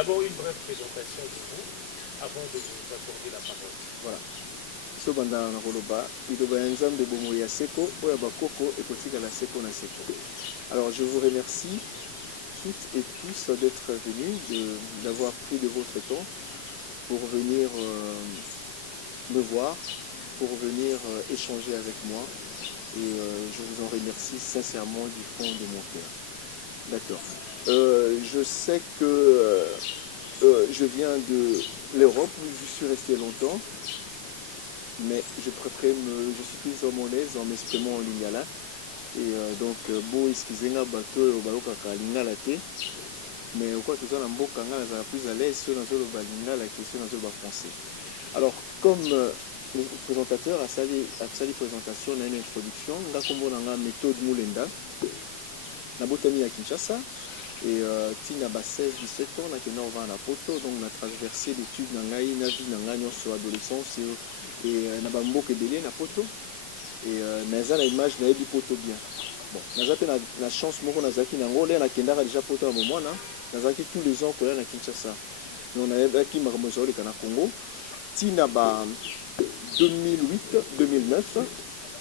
D'abord, une brève présentation de vous avant de vous accorder la parole. Voilà. Sobanda na koloba, idoba nzambe bomo ya seko, oya bakoko ekotika la seko na seko. Alors je vous remercie toutes et tous d'être venus, d'avoir pris de votre temps pour venir me voir, pour venir échanger avec moi. Et je vous en remercie sincèrement du fond de mon cœur. D'accord. Je sais que je viens de l'Europe où je suis resté longtemps, mais je suis plus à mon aise en m'exprimant en lingala. Et donc, bon, excusez-moi, bateau, balokaka lingala te, mais au quoi tout ça, l'amboka nga la plus à l'aise sur le lingala que sur le français. Alors, comme le présentateur a sali présentation, on a une introduction, on a comme on a méthode Moulenda, na botani à Kinshasa. Et Tina ba 16-17 ans, on a na photo, donc on a traversé l'étude na ngai, na vie na ngai sur adolescence et na ba mboka belé na photo. Et naza na image na yebi photo bien. Bon, naza pe na chance moko nazaki na ngole na kendaka déjà photo à moment na, nazaki tous les ans kola na Kinshasa. Mais on avait qui marmozo le kana Congo. Tina ba 2008-2009,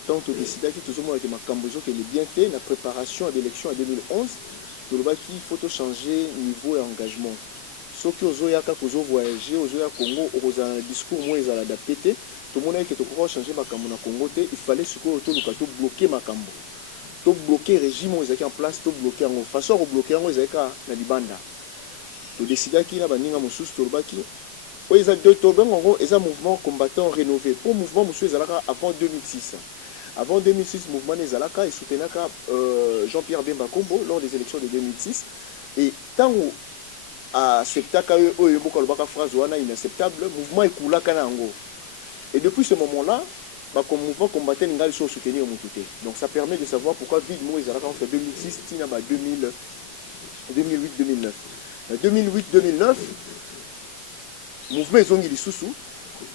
tant au décida qui tout le monde que makambozo que le bien fait la préparation à l'élection en 2011. Il faut changer niveau d'engagement. Ceux qui ont voyagé au Congo, ont un discours moins adapté. Tout le monde a dit que pour changer ma Congo, il fallait bloquer ma Cambo. Tout bloquer le régime en place, tout bloquer en façon de bloquer en Libanda. Tout décider qu'il y a un moussous Tolbaki. Ils ont un mouvement combattant rénové. Pour le mouvement Moussou avant 2006. Avant 2006, le mouvement Nezalaka et soutenait Jean-Pierre Bemba Kombo lors des élections de 2006. Et tant à Septaka, inacceptable, le mouvement est coulé. Et depuis ce moment-là, le mouvement combattant Ningal sont soutenus au Moutouté. Donc ça permet de savoir pourquoi Vide Nezalaka entre 2006 et 2008-2009. 2008-2009, le mouvement Zongi Lissoussou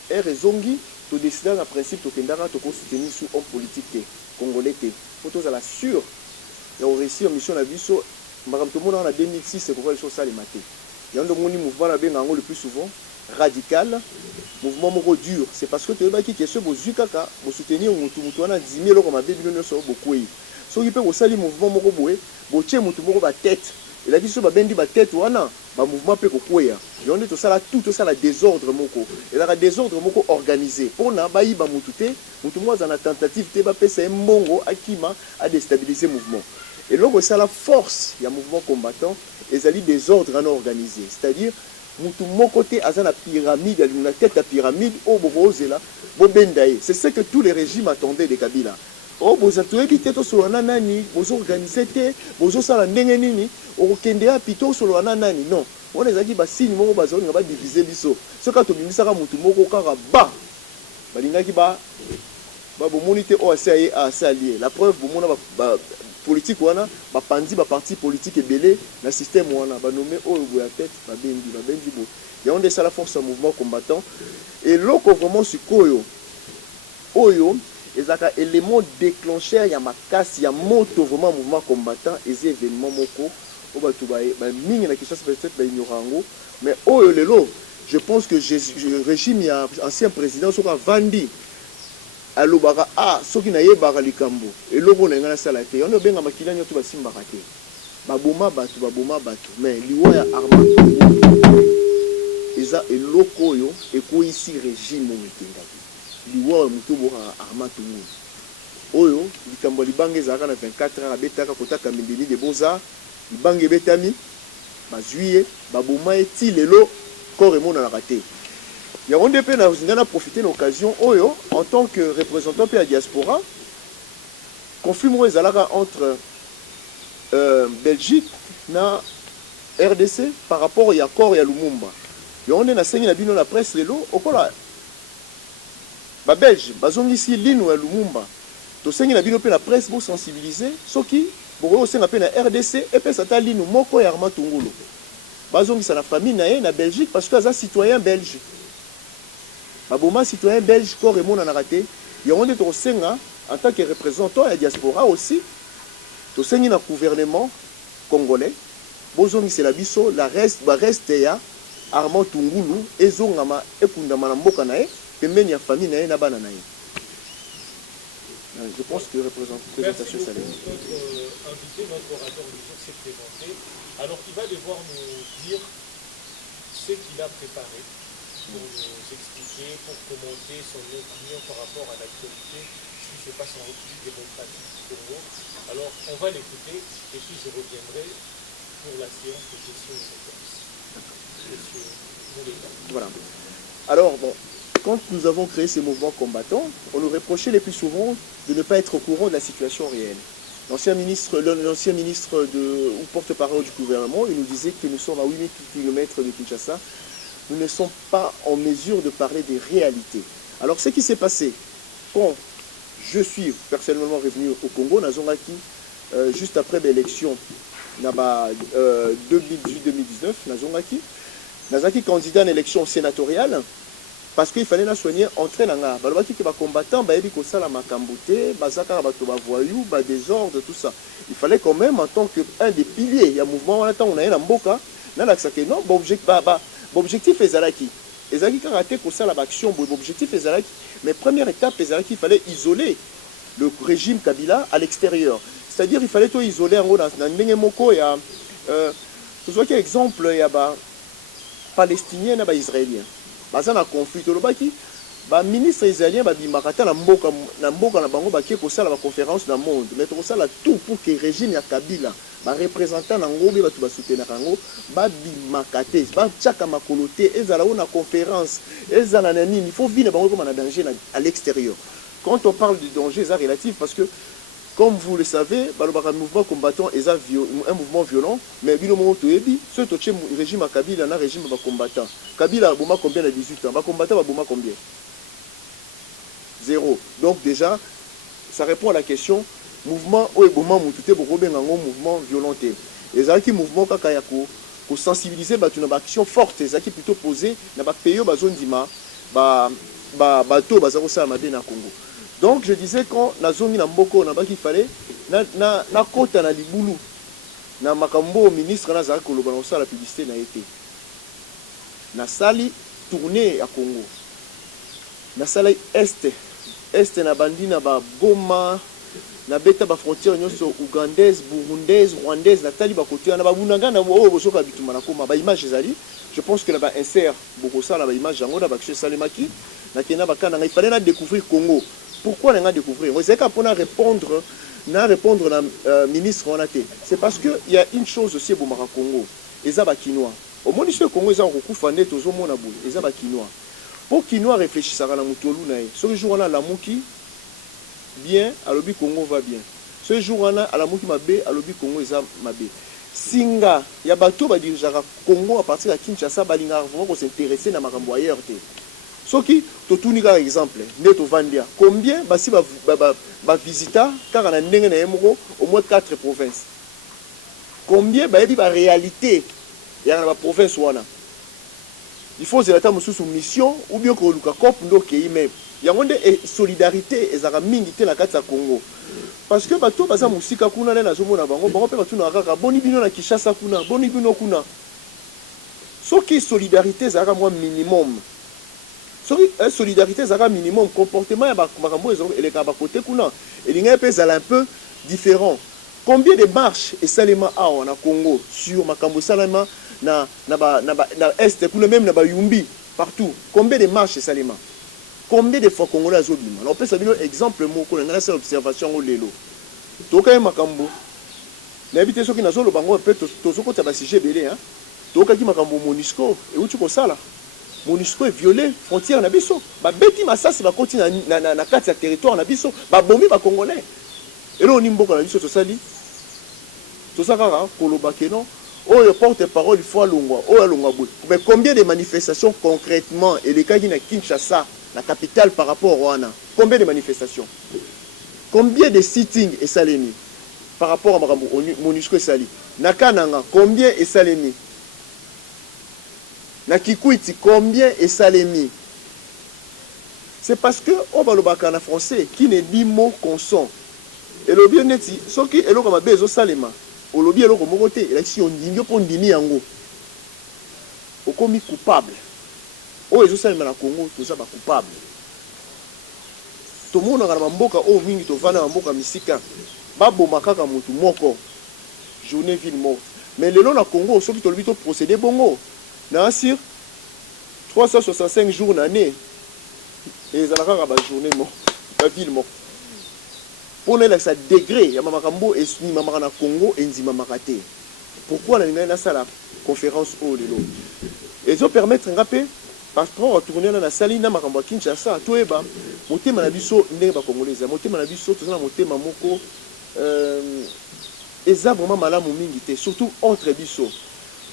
est Zongi. Tout décider en principe de soutenir sous homme politique congolais. Il faut la sûr. Il y a réussi en mission à Bisso. En 2006, c'est pourquoi les choses sont maté. Il y a un mouvement le plus souvent radical, mouvement dur. C'est parce que tu as dit que ce Zukaka, vous soutenir Moutoumoutouna 10 000 euros, ma bébé ne soit beaucoup. Ce qui peut vous saluer mouvement Moroboé, vous tirez Moutoumoro tête. Il a dit que ce bendi ba tête wana ba mouvement pe kokoya yonde to sala tout ça la désordre moko et la désordre moko organisé pour na ba yiba mutute mutumwa za na tentative te ba pesa mbongo akima à déstabiliser mouvement et donc ça la force il y a mouvement combattant et ça désordre en organisé c'est-à-dire mutu moko te azana pyramide la tête à pyramide au bozela bo bendaye c'est ce que tous les régimes attendaient de Kabila. Oh, vous avez quitté sur le nani, vous organisez, vous avez ndenge nini, au Kenya plutôt sur le nani. Non, on les a dit bah si nous on va diviser biso. Ce quand on dit ça mutu moko kara ba, balinga ki ba bo monité OACI à s'allier. La preuve bo mona ba politique wana ba pandi ba parti politique belé na système wana ba nommé o ya tête ba bendi bo. Il y a on ça la force mouvement combattant et loko vraiment sikoyo oyo ezaka élément déclencheur ya makasi ya moto vraiment mouvement combattant et événements moko o batu ba mingi na Kinshasa peut-être ba ignorango mais oyo lelo je pense que le régime ya ancien président soka vandi alobaka soki na yebaka likambo eloko na ngana sala te on benga makila nyoto basimbaka te baboma batu mais liwa ya armement eza eloko oyo ekoisi régime mo mitengaki liwa mutu boka armatu oyo likambo libange ezalaka na 24 heures abetaka kotaka mindini de boza libange betami bazuye baboma eti lelo corps emonanaka te yango nde mpe na profiter de l'occasion oyo en tant que représentant pe ya diaspora conflit moko ezalaka entre Belgique na RDC par rapport ya corps ya Lumumba yango nde nasengi na bino na presse lelo okola ba Belge bazongisi lino ya Lumumba to sengi na bino pe na presse bo sensibiliser soki boko senga pe na RDC et pe sata lino moko ya Armand Tungulu bazongisa na famille na ye na Belgique parce que aza citoyen belge baboma citoyen belge corps emona na raté yango nde to senga en tant que représentant ya diaspora aussi to sengi na gouvernement congolais bozongisa la biso la reste ya Armand Tungulu ezongama ekundama na mboka na ye pembeni ya famille na ye na bana na ye. Je pense que présentation ça notre invité, notre orateur du jour s'est présenté. Alors il va devoir nous dire ce qu'il a préparé pour nous expliquer, pour commenter son opinion par rapport à l'actualité, ce qui se passe en République démocratique du Congo. Alors on va l'écouter et puis je reviendrai pour la séance de questions et réponses. Monsieur Mouleka. Voilà. Alors bon, quand nous avons créé ces mouvements combattants, on nous reprochait le plus souvent de ne pas être au courant de la situation réelle. L'ancien ministre ou porte-parole du gouvernement, il nous disait que nous sommes à 8000 km de Kinshasa. Nous ne sommes pas en mesure de parler des réalités. Alors ce qui s'est passé, quand je suis personnellement revenu au Congo, Nazongaki, juste après l'élection 2018-2019, Nazaki candidat à l'élection sénatoriale, parce qu'il fallait la soigner entrer dans la balobaki que les combattants baebi ko sala makambote bazaka bato ba voyou ba désordre tout ça. Il fallait quand même en tant que un des piliers il y a mouvement on attend on a na mboka na la que non objectif ezalaki karaté ko sala action objectif ezalaki mais première étape ezalaki il fallait isoler le régime Kabila à l'extérieur. C'est-à-dire il fallait tout isoler en dans ndenge moko ya ce soit quel exemple il y a ba palestinien na ba israélien. Baza na conflit lobaki ba ministre israélien ba bimakata na mboka na bango ba ki ko sala ba conférence dans le monde mais to sala tout pour que régime ya Kabila ba représentant na ngobe ba tu ba soutenir kango ba bimakate ba tchaka makolote ezala na conférence ezala na nini il faut vivre bango comme na danger à l'extérieur. Quand on parle du danger c'est relatif parce que comme vous le savez, un mouvement combattant est un mouvement violent, mais il y a ce régime à Kabila, un régime combattant. Kabila a combien à 18 ans, combattant a combien 0. Donc déjà, ça répond à la question, mouvement mouvement violenté. Et ça qui mouvement kakayako, pour sensibiliser une action forte, ça qui plutôt posé, n'a pas payé zone dima, bateau bazaro ça na Congo. Donc je disais quand nazongi na mboko na baki fallait na kota na libulu na makambo ministre na za koloba na sala publicité na été na sali tournée à Congo na sali est na bandi na ba Goma na beta ba frontière nyonso ougandaise burundaise rwandaise na tali ba côté na ba bunanga na o bosoka bituma na koma ba image ezali je pense que là ba insert beaucoup ça la ba image yango na ba kise salemaki na kena ba kana il fallait na découvrir Congo. Pourquoi on a découvert? C'est qu'on a répondre à ministre Onaté. C'est parce qu'il y a une chose aussi au Congo. Les Abakinois. Au moins, le Congo, ils ont recouvert net aux Omonabou. Les Abakinois. Pour Kinois réfléchissent à la Moutolou, ce jour-là, la Mouki, bien, à l'obi Congo va bien. Ce jour-là, à la Mouki Mabé, à l'obi Congo, ils ont Mabé. Singa, il y a bateau, va dire, Congo, à partir de Kinshasa, Balinga, vont s'intéresser à Makambo ailleurs. Ce qui, tout un exemple, Neto Vandia, combien basi ba visita car on a au moins 4 provinces. Combien ba réalité il y a dans province wana. Il faut zela tamu sous mission ou bien ko luka kop ndo ke même. Il y a une solidarité ezaka mingi te na kati ya Congo. Parce que bato baza musika kuna na zomo na bango pe bato na kaka boni bino na Kinshasa kuna, boni bino kuna. Ce qui solidarité ezaka moi minimum. La solidarité, c'est un minimum. Comportement, il est côté un peu différent. Combien de marches et salement en Congo sur Makambo Salama, na Est, même na Yumbi, partout. Combien de marches et salement? Combien de fois Congolais Zobima? On peut savoir un exemple, on a cette observation au Lelo. Toka Makambo. N'invitez ceux qui n'ont pas le bango, peut-être que tu as sujet belé. Toka qui Makambo Monisco, et où tu peux ça là? MONUSCO est violé, frontière na biso. Ba beti masasi ba continue na carte ya territoire na biso, ba bombi ba congolais. Et là on nimboka na biso to sali. To sakara koloba kenon, oh porte-parole il faut alongwa, oh alongwa bout. Mais combien de manifestations concrètement et les cas qui na Kinshasa, la capitale par rapport au Rwanda? Combien de manifestations? Combien de sittings est salemi par rapport à MONUSCO et sali? Na Kananga, combien est salemi? Na Kikwiti, combien est Salemi? C'est parce que on va le bacana français qui ne dit mot consent. Et le bien net, ce qui est le comme bezo salema. Au lobby est le comme côté. Et là si on dit pour ndimi yango. okomi coupable. Oyo ezosalema na Congo toza ba coupable. Tomonaka na mboka oyo mingi tovanda na mboka misika baboma kaka mutu moko journée ville morte. Mais lelo na Congo soki tolobi to procéder bongo na sur 365 jours l'année et ezalaka ka ba journée morte, ba ville morte. Pour nous ça degré ya mamakambo et ni mamaka na Congo et nzima makate. Pourquoi la nina na la conférence au lelo? Et ça permettre ngapé parce qu'on retourner na salle na makambo Kinshasa toeba motema na biso ndenge ba congolais motema na biso tozana motema moko eza vraiment malamu mingi te surtout entre biso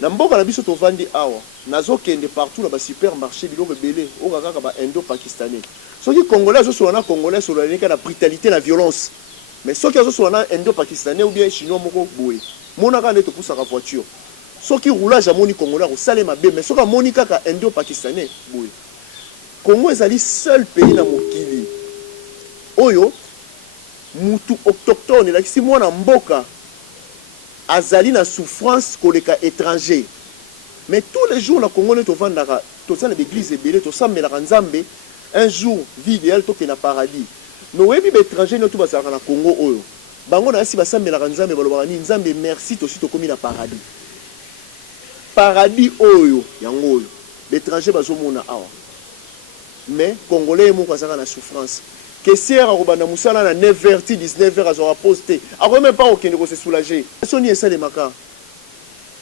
na mboka na biso tovandi awa nazokende partout na ba supermarché biloko belé o kaka ba indo pakistanais soki congolais zo sona congolais so la na brutalité la violence mais soki zo sona indo pakistanais ou bien chinois moko boye monaka nde to poussa ka voiture soki roulage amoni congolais ko salema be mais soki amoni kaka indo pakistanais boye Congo ezali seul pays na mokili oyo mutu autochtone la kisi mwana mboka azali na souffrance koleka étranger. Mais tous les jours na Congo ne tovandaka toza na l'église ebele tosamelaka nzambe un jour vie idéal toke na paradis. Mais webi ba étranger ne to bazalaka na Congo oyo bango na si basamelaka nzambe balobaka ni nzambe merci tosi tokomi na paradis. Paradis oyo yango oyo l'étranger bazomona awa. Mais congolais moko azaka na souffrance. Que si à Robana Moussala na 9h 19h à sera posté. Après même pas aucun de se soulager. Soni essa les maka.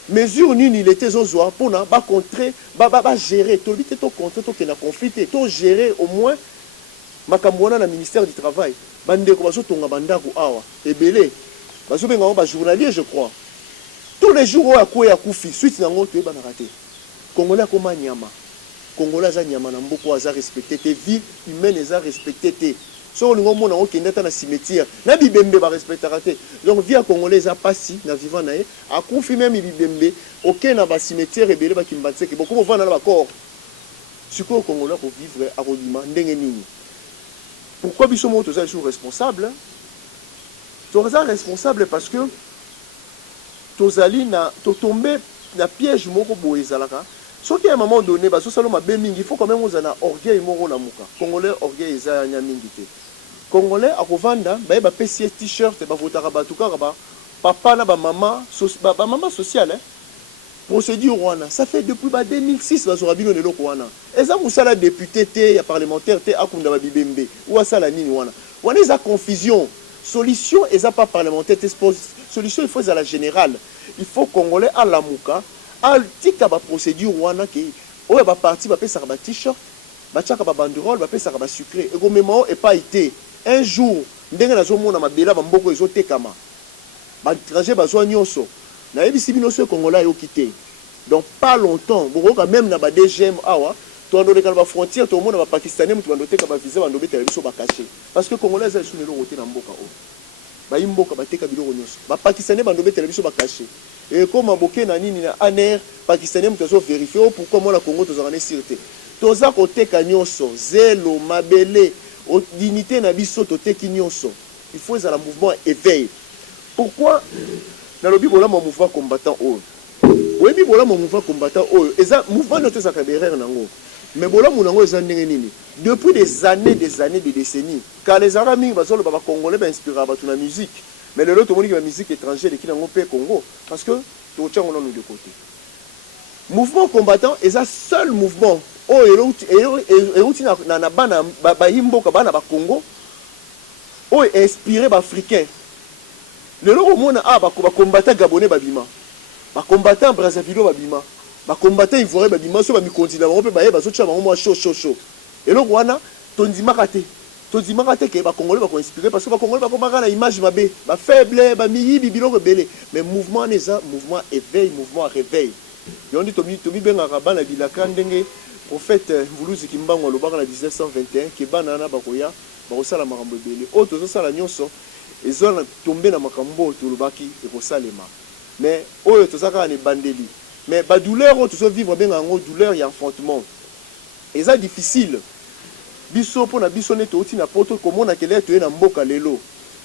Mesure nini il était zozoa pour na ba contrer ba gérer to bité to contrer to na conflit to gérer au moins makamwana na ministère du travail. Bande ko bazo tonga bandako awa. Ebele. Bazo benga ba journalier je crois. Tous les jours à quoi ya kufi suite na ngoto ba na raté. Congolais comme nyama. Congolais za nyama na mboko aza respecté te vie humaine eza respecté te. So lingo mona okende ta na cimetière na bibembe ba respectera te. Donc vie congolais a pasi na vivant na ye akufi même bibembe aucun na ba cimetière ebele ba kimbatse ke beaucoup vana na ba corps. Siko congolais ko vivre a rodima ndenge nini. Pourquoi biso mo to za toujours responsable? To za responsable parce que tozali na to tomber na piège moko boezalaka. Sauf qu'à un moment donné, il faut quand même qu'on ait un orgueil moro. Congolais, orgueil, ils ont un mingité. Congolais, à Kovanda, ils ont un t-shirt, ils ont papa, maman sociale. Procédure Rwanda. Ça fait depuis 2006 qu'ils ont habillé le Rwanda. Ils ont un député, un parlementaire, un bibembe. Ou ça la nini Rwanda. Rwanda, ils ont confusion. Solution, ils n'ont pas parlementaire. Solution, il faut à la générale. Il faut Congolais à la mouka. Altika ba procédure wana ke oya ba parti ba pesa ba t-shirt ba tchaka ba banderole ba pesa ba sucré et comme mémo et pas été un jour ndenge na zo mona mabela ba mboko ezo tekama ba trajet ba zo nyonso na yebisi bino so congolais yo kité donc pas longtemps bokoka même na ba DGM awa to ando lekala ba frontière to mona ba pakistanais mutu bando teka ba visa bando betela biso ba caché parce que congolais za sunelo roté na mboka o ba imboka ba teka biloko nyonso ba pakistanais bando betela biso ba caché. Et comme aboké na nini na aner pakistanais mutazo vérifier pourquoi moi la Congo tozana sûreté toza côté kanyoso zelo mabele dignité na biso toté kinyonso il faut ça la mouvement éveil. Pourquoi na lobi bola mo mouvement combattant o oui bi bola mo mouvement combattant o eza mouvement no tozaka derrière nango mais bola mo nango eza ndenge nini depuis des années des décennies car les arabes bazolo ba congolais ba inspiré ba tuna musique. Mais le lot, la musique étrangère qui n'a pas Congo. Parce que tout le monde est de côté. Mouvement combattant est un seul mouvement. Oh, et Congo. Oh, inspiré par Africain. Le lot, on a combattant gabonais babima. Combattant brazzaville babima. Combattant ivoirien babima. Sur le continent, on peut bailler chaud. Et là, on a tondi maraté. To di makate ke ba congolais ba ko inspirer parce que ba congolais ba ko maka na image mabe ba faible ba miyi bibilo rebelle mais mouvement neza mouvement éveil mouvement réveil yondi to mi benga ka na bilaka ndenge prophète Mvuluzi Kimbango lobaka na 1921 ke bana na ba koya ba ko sala makambo ebele o to sala nyonso ezona tomber na makambo to lobaki e ko salema mais oyo to saka na bandeli mais ba douleur o to so vivre benga ngo douleur ya affrontement eza difficile. Biso po na biso ne to uti na poto komona kele to na mboka lelo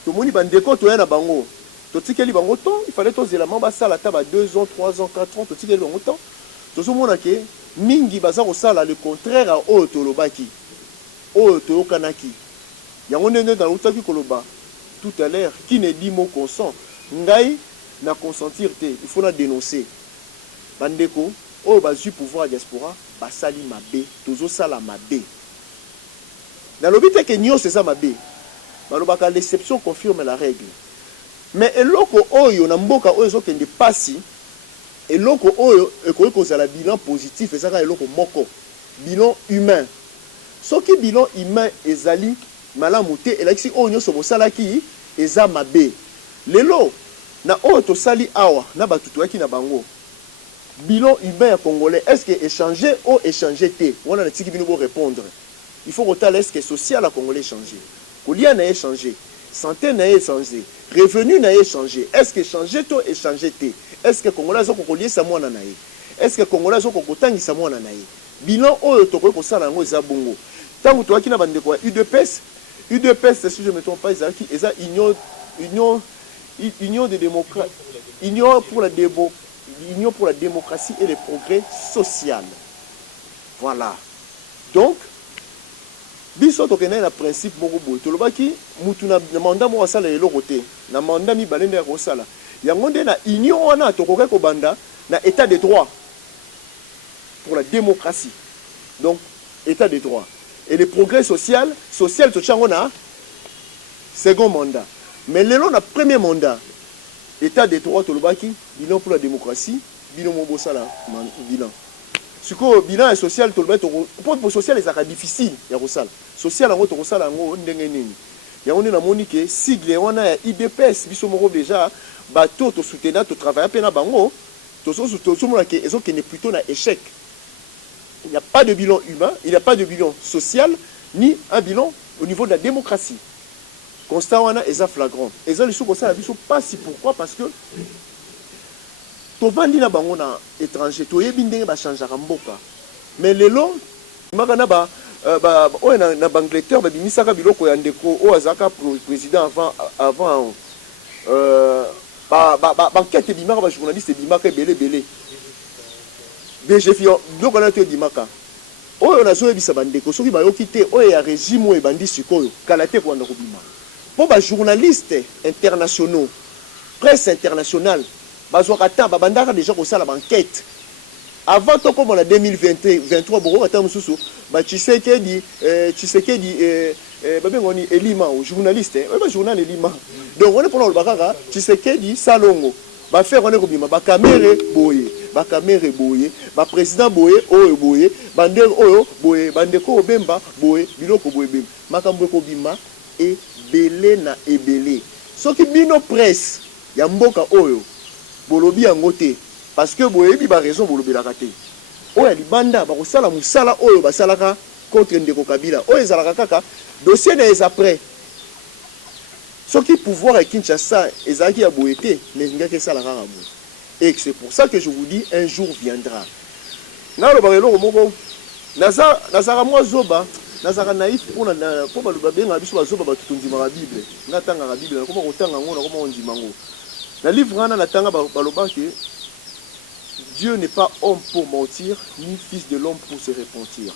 to moni bandeko to na bango to tikeli bango temps il fallait to zela mamba sala ta ba 2 ans 3 ans 4 ans to tikeli bango temps tozomona ke mingi baza kosala le contraire à oyo tolobaki oyo toyokanaki yango ndenge nautaki koloba tout à l'heure qui ne dit mot consent ngai na consentir te il faut na dénoncer bandeko oyo bazwi pouvoir ya diaspora basali mabe tozosala mabe nalobi te ke nyonso eza mabe balobaka l'exception confirme la règle mais eloko oyo na mboka oyo ezokende pasi eloko oyo ekoki kozala bilan positif ezaka eloko moko bilan humain soki bilan humain ezali malamu te elakisi oyo nyonso bosalaki eza mabe lelo na oyo tosali awa na bato toyaki na bango bilan humain ya congolais est-ce que échanger ou échanger te wana natiki bino bo répondre il faut kotala est-ce que social à congolais échanger kolia na échanger santé na échanger revenu na échanger est-ce que changer to échanger te est-ce que congolais azoko koliesa mwana na ye est-ce que congolais azoko kotangisa mwana na ye bilan oyo tokoki kosala yango eza bongo ntango toyaki na bandeko ya UDPS si je ne me trompe pas ezalaki eza union de démocratie union pour la démocratie et le progrès social. Voilà. Donc, biso tokena na principe moko boye tolobaki mutu na mandat mo asala eloko te na mandat mi balende ya kosala yango nde na union wana tokoki kobanda na état de droit pour la démocratie. Donc, état de droit. Et le progrès social tochango na second mandat. Mais lelo na premier mandat état de droit tolobaki bilan pour la démocratie bilan mo sala bilan siko bilan et social tolobaki pour social ezaka difficile ya kosala social yango to kosala yango ndenge nini yango na moni ke sigle wana ya IDPS biso moko déjà bato to soutenir to travailler pe na bango to mona ke ezokende plutôt na échec. Il n'y a pas de bilan humain, il n'y a pas de bilan social ni un bilan au niveau de la démocratie. Constat wana eza flagrant. Eza lisu ko sala biso pasi pourquoi parce que to vandi na bango na étranger to yebi ndenge ba changer mboka. Mais lelo makana ba oyo na Angleterre ba bimisaka biloko ya ndeko o azaka président avant enquête bimaka ba journaliste bimaka belé BGF donc on a été dimaka oyo nazo ebisa bandeko soki bayoki te oyo ya régime oyo bandi sikoyo kala te kwanda kobima po ba journalistes internationaux presse internationale bazwaka ta babandaka déjà kosala enquête avant to comme en 2023 boko ata mususu ba Tshisekedi babengoni Elima journaliste ba journal Elima donc on est pour le bakaka Tshisekedi salongo ba faire on est kobima ba caméra boye ba caméra boye ba président boye oyo boye bandeko oyo boye bandeko obemba boye biloko boye bemba makambo ko bima et belé na ebelé soki bino presse ya mboka oyo bolobi yango te parce que boye bi ba raison bolobelaka te oyo libanda ba kosala musala oyo basalaka contre ndeko Kabila oyo ezalaka kaka dossier na eza prêt soki pouvoir à Kinshasa ezalaki ya boye te mais ngaki sala kaka boye. Et c'est pour ça que je vous dis, un jour viendra. Nalo barelo moko nazara moi zoba nazara naïf pour ba benga biso bazoba ba tutundima la Bible. Natanga la Bible, comment otanga ngona comment on dit mango. Na livre wana natanga baloba que Dieu n'est pas homme pour mentir, ni fils de l'homme pour se repentir.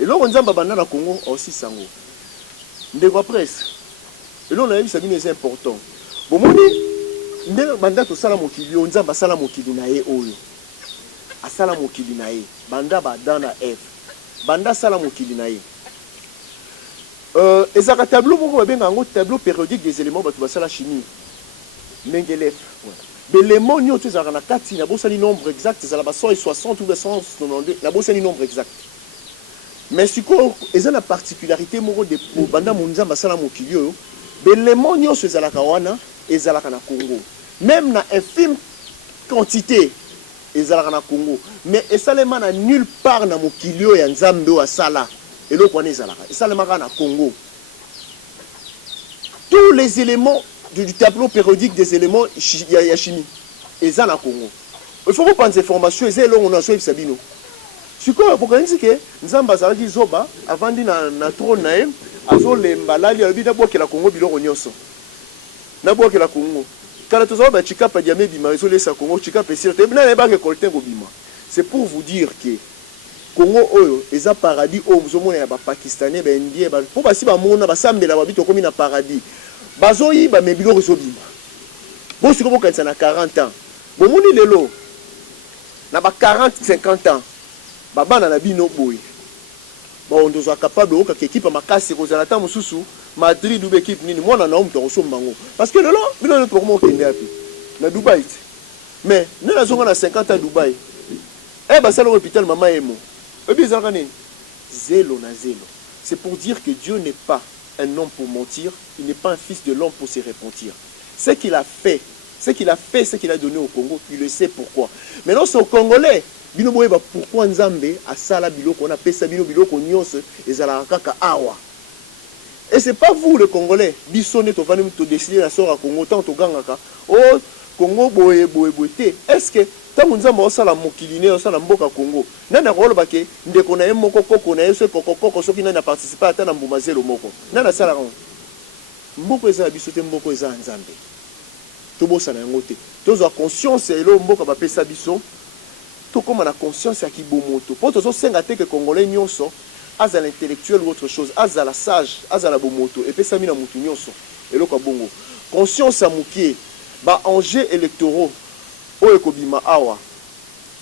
Et là on nzamba bana na Congo aussi sango. Ndeko presse. Et là on a vu ça bien c'est important. Bon moni ndenge banda tosala mokili o nzamba sala mokili na ye oyo asala mokili na ye banda badana f banda sala mokili na ye ezaka tableau moko babenga yango tableau périodique des éléments bato basala chimie Mendeleev belément nyonso ezalaka na kati na bosani nombre exact ezala ba 160 ou 192 na bosani nombre exact mais sikoyo eza na particularité moko de banda monzamba sala mokili oyo belément nyonso ezalaka wana ezalaka na Congo même na infime quantité ezalaka na Congo mais esalema na nulle part na mokili ya nzambe o asala eloko wana ezalaka esalemaka na Congo tous les éléments du tableau périodique des éléments ya chimie eza na Congo il faut prendre ces informations eza eloko na so ebisa bino sikoyo bokanisi ke nzambe azalaki zoba avandi na trône na ye azolemba lali alobi nabwakela Congo biloko nyonso nabwakela Congo kala tozaba chikapa diamé bima ezolesa Congo chikapa esira te bina yeba récolter ko bima c'est pour vous dire que Congo oyo eza paradis oyo muzomona ya ba Pakistanais ba Indien ba po basi ba mona ba sambela ba bito komi na paradis bazoyi ba mebilo rezobima bo siko bokanisa na 40 ans bomoni lelo na ba 40 50 ans babana na bino boy ba ondozo capable oka équipe makasi kozala ta mususu Madrid ou équipe nini mwana na omto kosombango parce que lelo bino no tokomo kende api na Dubaï mais na zonga na 50 ans Dubaï basala hôpital mama emo zélo na zélo. C'est pour dire que Dieu n'est pas un homme pour mentir, il n'est pas un fils de l'homme pour se repentir. Ce qu'il a fait, ce qu'il a donné au Congo, il le sait pourquoi. Maintenant, c'est au Congolais. Pourquoi Nzambe a sala biloko, on appelle ça biloko nyos et zalakaka awa. Et c'est pas vous le Congolais, bisonné to vanu to décider la sort à Congo tant to gangaka. Oh Congo boye te. Est-ce que tant Nzambe osala mokili osala mboka Congo. Nana koloba ke ndeko na ye moko koko na ye so koko soki nana participer ata na mbuma zelo moko. Nana sala ron. Mboko eza biso te mboko eza Nzambe. Tobosa na yango te. Tozo conscience elo mboka ba pesa biso. Tokoma na conscience ya kibomoto. Po tozo senga te ke Congolais nyonso azala intellectuel ou autre chose, azala sage, azala bomoto et pesa mina mutu nyonso. Eloko bongo. Conscience ya mukie ba enjeux électoraux oyo kobima awa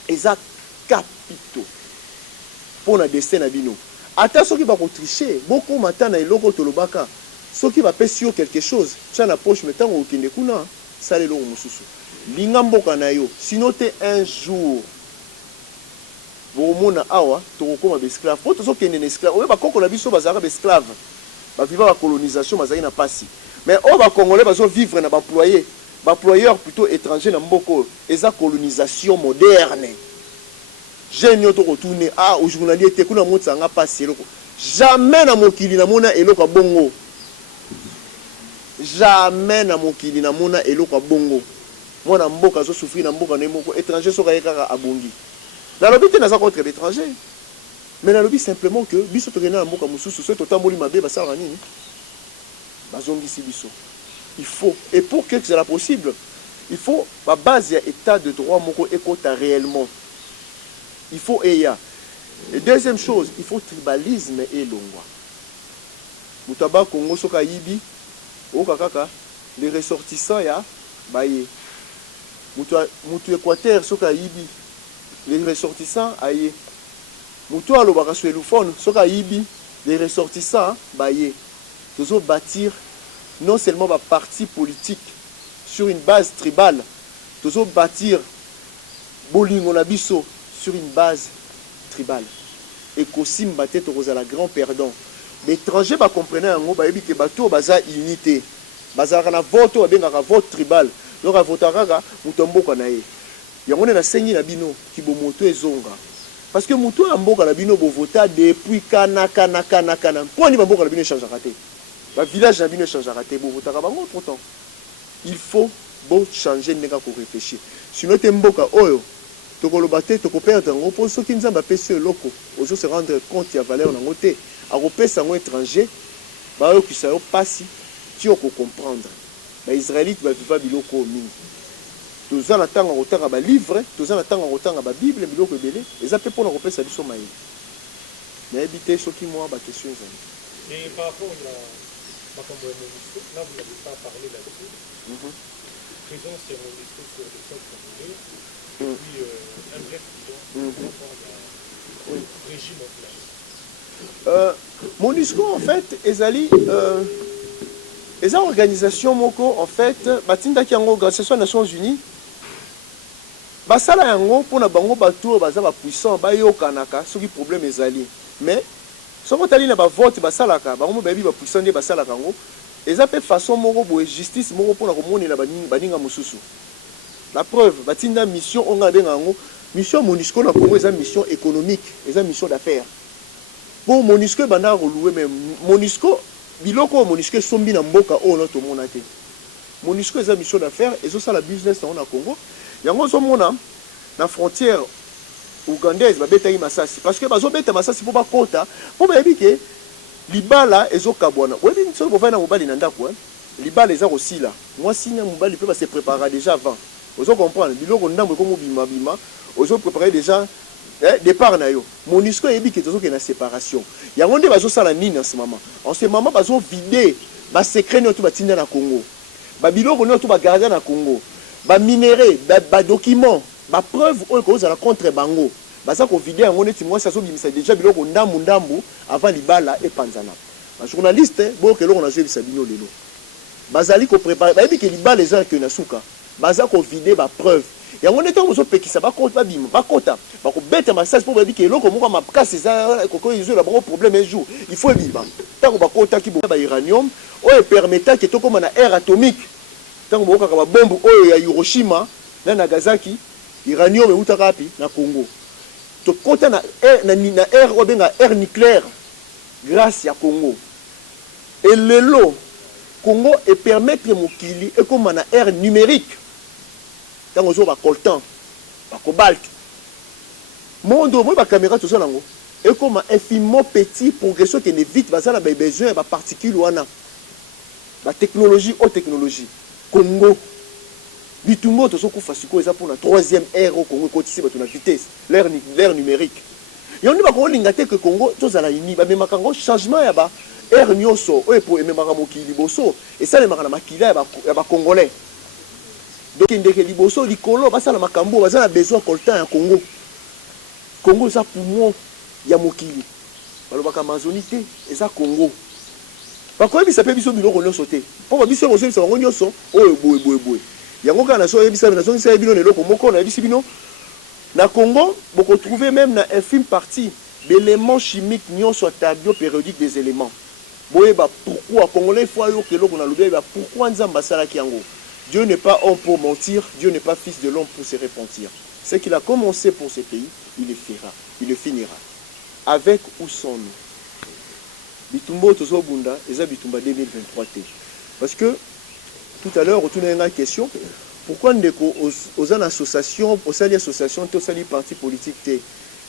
eza capitaux pour na destin na bino. Ata soki ba ko tricher, beaucoup matana eloko tolobaka. Soki ba pesi yo quelque chose, tia na poche metango okende kuna, sale lo mususu. Linga mboka na yo, sinon te un jour bomona awa tokokoma ba esclave. Po tozo kende na esclave, oyo ba koko na biso bazaka ba esclave. Ba viva ba colonisation bazaki na pasi. Mais o ba congolais bazo vivre na ba employé. Employeur plutôt étranger na mboko eza colonisation moderne. Jeune yo to retourner au journalier te kuna motsanga passe eloko. Jamais na mokili na mona eloko bongo. Jamais na mokili na mona eloko bongo. Mona mboka zo souffrir na mboka na moko étranger so kayeka abongi. Na lobi te na za contre l'étranger. Mais na lobi simplement que biso to na mboka mususu so to tamboli mabe ba sala nini? Bazongisi biso. Il faut, et pour que cela possible, il faut, la base de l'état de droit, moko ekota réellement. Il faut EYA. Et deuxième chose, il faut tribalisme et longwa. Moutaba Congo soka yibi, okakaka, les ressortissants ya, baye. Moutou Équateur soka yibi, les ressortissants aye. Moutou alobaka sueluphone soka yibi, les ressortissants baye. Toujours bâtir non seulement ma parti politique sur une base tribale, toujours bâtir Bolingo Nabiso sur une base tribale. Et Kosim Baté la grand perdant. L'étranger va comprendre un mot, baby que bateau baza unité. Bazar na vote ou bien un vote tribal. Donc à voter raga, mutombo kanae. Yango na sengi na bino ki bo moto ezonga. Parce que moto amboka na bino bo vota depuis kana. Pour ni mboka na bino change raté. Le village n'a pas changé. Pourtant, il faut changer de réfléchir. Sinon, tu mboka oyo, tu peux te perdre. Ceux qui n'ont pas fait locaux, aujourd'hui se rendre compte qu'il y a valeur dans côté. À repérer un étranger, qui savent pas si tu peux comprendre. Les Israélites vont vivre biloko mini. Tous en attendant autant à livre, tous en attendant autant à Bible, biloko belé. Les appels pour repérer ça du sommeil. Mais habiter ceux qui m'ont battu sur les Et par rapport à là, vous n'avez pas parlé là-dessus. Présence des MONUSCO sur le sol congolais. Et puis, un bref bilan par rapport au régime en place. MONUSCO, en fait, les organisations moko, en fait, batinda ki yango organisation des Nations Unies. Basala yango pour na bango bato baza ba puissant ba yokanaka soki problème ezali. Mais soki tali na ba vote basalaka bango bayebi ba puissant nde basalaka yango eza pe façon moko boye justice moko pona komonela baninga mosusu. La preuve batinda mission onga benga yango mission MONUSCO na Congo eza mission économique, eza mission d'affaires. Bon MONUSCO bana relouer mais MONUSCO biloko MONUSCO sombi na mboka o na to mona te. MONUSCO eza mission d'affaires ezo sala business na Congo. Yango zo mona na frontière ougandaise babeta masasi parce que bazo beta masasi po ba kota po ba yebike libala ezo kabwana webi nso bo vana mobali na ndako libala eza aussi là moi signe mobali peut se préparer déjà avant Vous comprenez, biloko ndambo comme bima bima, vous préparer déjà départ na yo. MONUSCO ebi que tozo que na séparation. Ya ngonde bazo sala nini en ce moment. En ce moment bazo vider ba secret no to batinda na Congo. Ba biloko no to ba garder na Congo. Ba minerai, ba document, ba preuve o ko za contre bango. Baza ko vider yango neti moi ça so bimisa déjà biloko ndambu avant libala et panzana. Ba journaliste bo ke loko na jeu bisabino lelo. Bazali ko préparer ba ebi que libala les gens que na suka. Baza ko vider ba preuve. Yango neta ko so pekisa ba kota ba bima ba kota ba ko beta massage pour ba bi que loko moko ma kase ça ko ils ont la bon problème un jour. Il faut biba. Tant ko ba kota ki ba uranium o e permettant que to comme na air atomique. Tant ko ba ka ba bombe o ya Hiroshima na Nagasaki uranium e utaka pi na Congo. To kota na air ou bien air nucléaire grâce à Congo. Et le lot Congo et permettre mokili et comme na air numérique. Tant on va coltan, va cobalt. Monde moi ba caméra tout ça lango. Et comme infiniment petit progression qui ne vite va ça na besoin ba particules wana. Ba technologie haute technologie. Congo bitumbo to so kufa siko eza pour la troisième ère au Congo kotisi ba to na vitesse l'air numérique. Yondi ba ko lingate que Congo to za la ini ba memaka ngo changement ya ba air nyoso o pour memaka mokili boso et ça le makana makila ya ba congolais. Donc indeke liboso likolo ba sala makambo ba za na besoin coltan ya Congo. Congo ça poumon ya mokili. Balobaka Amazonité eza Congo. Ba ko bi sape biso biloko nyoso te. Po ba biso boso biso ngo nyoso o boy. Yango kana so yebisa na so ngisa bino lelo ko moko na bisi bino na Congo beaucoup trouver même na infime partie d'éléments chimiques nyonso tableau périodique des éléments. Boye ba pourquoi congolais faut yo ke loko na lobe ba pourquoi nzamba sala ki yango. Dieu n'est pas homme pour mentir, Dieu n'est pas fils de l'homme pour se repentir. Ce qu'il a commencé pour ce pays, il le fera, il le finira. Avec ou sans nous. Bitumbo tozo bunda eza bitumba 2023 t. Parce que tout à l'heure, retourner à la question, pourquoi aux associations, aux sali associations, aux sali partis politiques,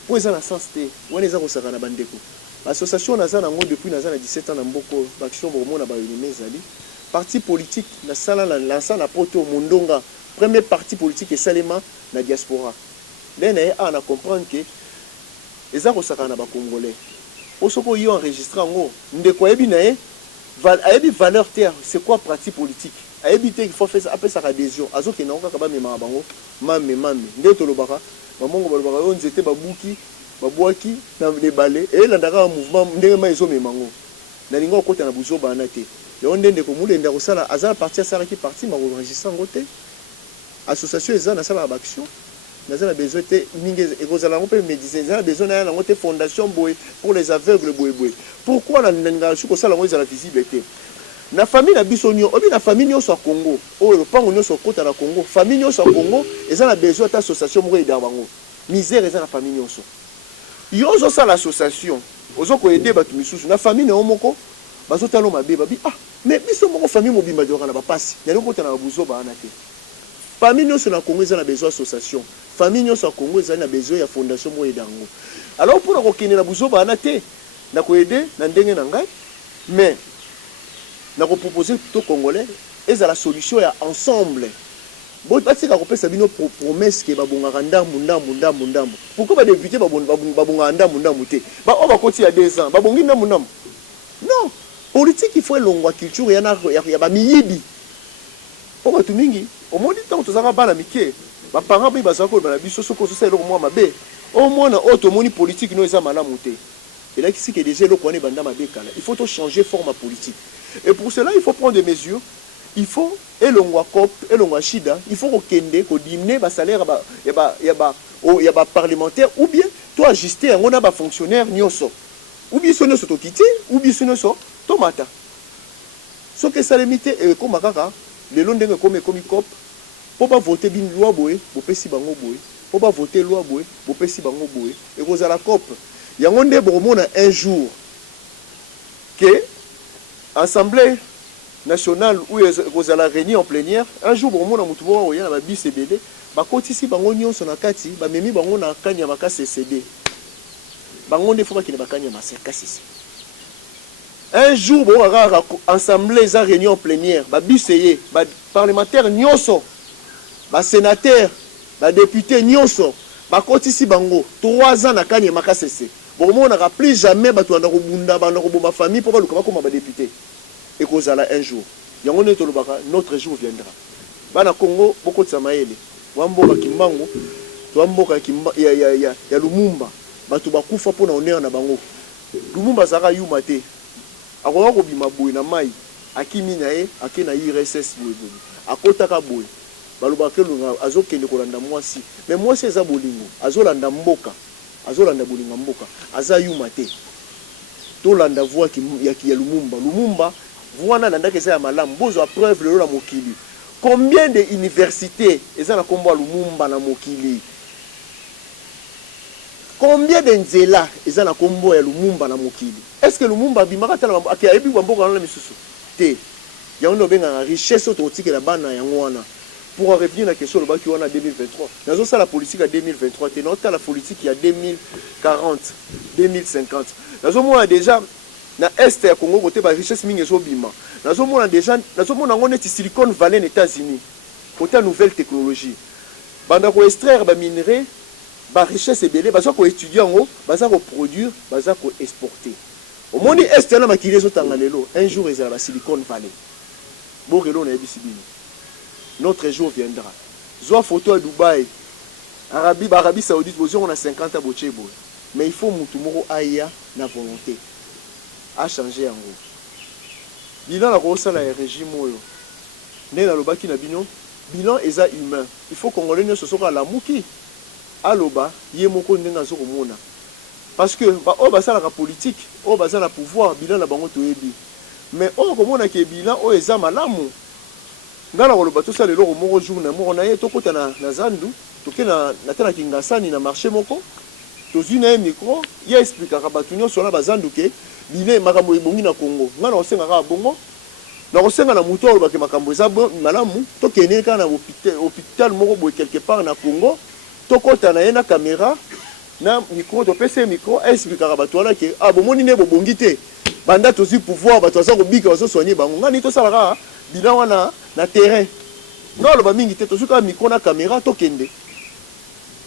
pour les sens où les associations bandeko. L'association n'a depuis 17 ans dans beaucoup d'action pour mon parti politique na sala la poto mondonga premier parti politique et salema na diaspora. Là on a comprendre que les associations na ba congolais. Osoko yo enregistré ngo ndeko yebi na e valeur terre, c'est quoi parti politique? A éviter qu'il faut faire ça, appeler ça adhésion. Azo qui n'a pas capable de m'abango, mame. Ndé tolobaka, mamango balobaka, on était babuki, babuaki, dans les balais, et là d'ara un mouvement, ndé ma iso memango. Nalingo côté na buzo banate. Et on ndé ko mule ndako sala, azala parti sala qui parti, ma enregistré en côté. Association eza na sala action. Nazala besoin te mingi et kozala on peut médecin, nazala besoin na la côté fondation boy pour les aveugles boy. Pourquoi la ndanga shuko sala ngo ezala visibilité? Na famille na biso nyo obi na famille nyo so Congo o le pango nyo so kota na Congo famille nyo so Congo eza na besoin ta association mo ida bango misère eza na famille nyo so yo zo sala association ozo ko aider batu misusu na famille na omoko bazo talo mabe babi mais biso moko famille mo bimba doka na ba pasi ya ko kota na buzo ba na te famille nyo so na Congo eza na besoin association famille nyo so Congo eza na besoin ya fondation mo ida ngo alors pour ko kine na buzo ba na te na ko aider na ndenge na ngai mais na ko proposer plutôt congolais et la solution est ensemble. Bon parce que ko bino promesse que babonga ndambu. Pourquoi ba député babonga ndambu te? Ba on va continuer à 2 ans. Babongi ndambu. Non, politique il faut longwa culture ya ba miyibi. O ba tumingi, au moins dit tant to zaka bana mike. Ba parents ba zako ba biso soko so selo mo mabe. Au moins na auto moni politique no eza malamu te. Et là qui que déjà le connaît banda mabe kala. Il faut to changer forme politique. Et pour cela, il faut prendre des mesures. Il faut, et l'on COP, et l'on Chida, il faut qu'on diminuer le salaire, il y a parlementaire, ou bien, toi ajuster, on a des fonctionnaires, ou bien, son so tokiti, ou bien, son so tomata. Ce que ça limite, et comme Makaka, les Londres comme COP, pour pas voter une loi, pour pas si bango boy, pour pas voter loi, pour pas si bango boy, et vous à la COP, il y a un jour que Assemblée nationale où vous allez réunir en plénière, un jour, bon, mon amour, il y a un bis CBD, bah, quand ici, bango nyon son akati, bah, memi bango na kanya maka CCD. Bango ne faut pas qu'il ne va kanya maka CCD. Un jour, bon, assemblée, ça réunion en plénière, bah, bis bah, parlementaire nyon son. basénateur badéputé nyonso bakotisi bango 3 ans na kani makasese bokomonaka plus jamais bato banda kobunda banda koboma famille mpo baluka bakoma badéputé ekozala un jour yango nde tolobaka notre jour viendra bana Congo bokotisa mayele wamboka kimbangu twamboka ya Lumumba bato bakufa mpona honneur na bango Lumumba azalaka yuma te akoka kobima boye na mai akimi na ye ake na IRSS boyeboye akotaka boye balobaka lunga azokende kolanda mwasi mais mwasi eza bolingo azolanda mboka azolanda bolingo mboka aza yuma te tolanda voix ya Lumumba voix na landaka eza ya malamu bozwa preuve lelo na mokili combien de universités eza na kombo ya Lumumba na mokili combien de nzela eza na kombo ya Lumumba na mokili est-ce que Lumumba bimaka tala ake ayebi mboka na misusu te yango benga richesse autotique la bana yango wana pour revenir à la question de en 2023 nazo ça la politique à 2023 te non la politique il y a 2040 2050 nazo mona déjà na est ya Congo côté ba richesse mingi zo bima nazo mona déjà nazo mona ngone ti Silicon Valley aux États-Unis côté nouvelle technologie banda ko extraire ba minerai ba richesse ebele baza ko étudier ngo baza ko produire baza ko exporter au monde est na makile zo tanga lelo un jour ezala ba Silicon Valley bokelo na ebisibini notre jour viendra. Zoa photo à Dubaï, Arabie Saoudite, on a 50 à Bochebo. Mais il faut Moutoumoro Aya na volonté. À changer en gros. Bilan la grosse la régime oyo. Né la loba qui na bilan, bilan eza humain. Il faut qu'on relève ce soir à la mouki. À loba, yé moko ndenga zo komona. Parce que ba o ba ça la politique, o ba ça la pouvoir, bilan la bango to yebi. Mais o komona ke bilan o eza malamu. Ngala koloba to sala lelo moko jour na moko na ye tokota na zandu toke na tena kingasani na marché moko tozwi na micro ya expliquera bato nyonso na bazandu ke bile makambo ebongi na Congo ngana osenga ka bongo na kosenga na muto olobaki makambo eza malamu tokene ka na hôpital moko boye quelque part na Congo tokota na ye na caméra na micro to pese micro expliquera bato wala ke bomoni ne bobongi te banda tozwi pouvoir bato aza kobika bazo soigner bango ngani to sala bilan wana na terrain non le mingi te tosuka micro na caméra tokende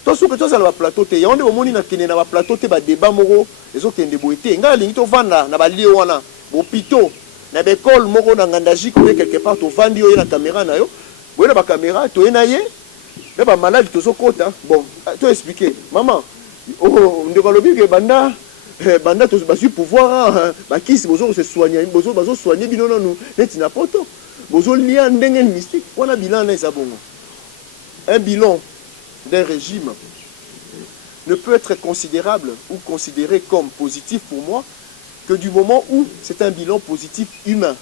tosuka to sala ba plateau te yonde bomoni na kende na ba plateau te ba débat moko ezokende boete nga lingi to vanda na ba lié wana hôpital na be école moko na ngandaji ko quelque part to vandi yo na caméra na yo boye na ba caméra to ena ye be ba malade to sokota bon to expliquer maman ndeko lobi ke banda to ba su pouvoir ba kisi bozo se soigner bozo bazo soigner binono nous neti na poto bozo lia ndenge mystique on a bilan na sabongo un bilan d'un régime ne peut être considérable ou considéré comme positif pour moi que du moment où c'est un bilan positif humain.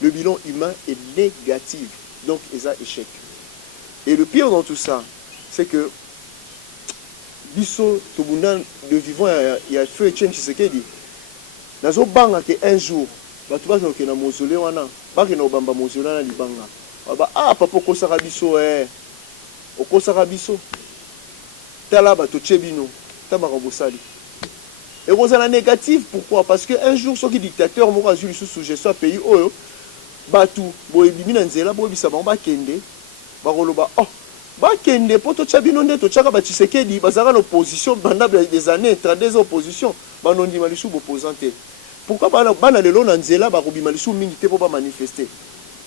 Le bilan humain est négatif, donc il y a échec. Et le pire dans tout ça, c'est que biso tobunda de vivant il y a feu et change ce qu'il dit. Nazo banga que un jour bato ba ke na mausolée wana ba ke na obamba mausolée na libanga. Ba papa ko sara biso okosaka biso tala bato tchebino tamaka bosali et kozala négatif. Pourquoi? Parce que un jour soki dictateur moko azuli sous gestion pays oyo batu boyebimi na nzela boyebisa bango bakende bakoloba bakende po tochabino nde tochaka bachisekedi bazaka na opposition banda des années 32 opposition banondima lisu boposante. Pourquoi bana lelo na nzela bakobima lisu mingi te po ba manifester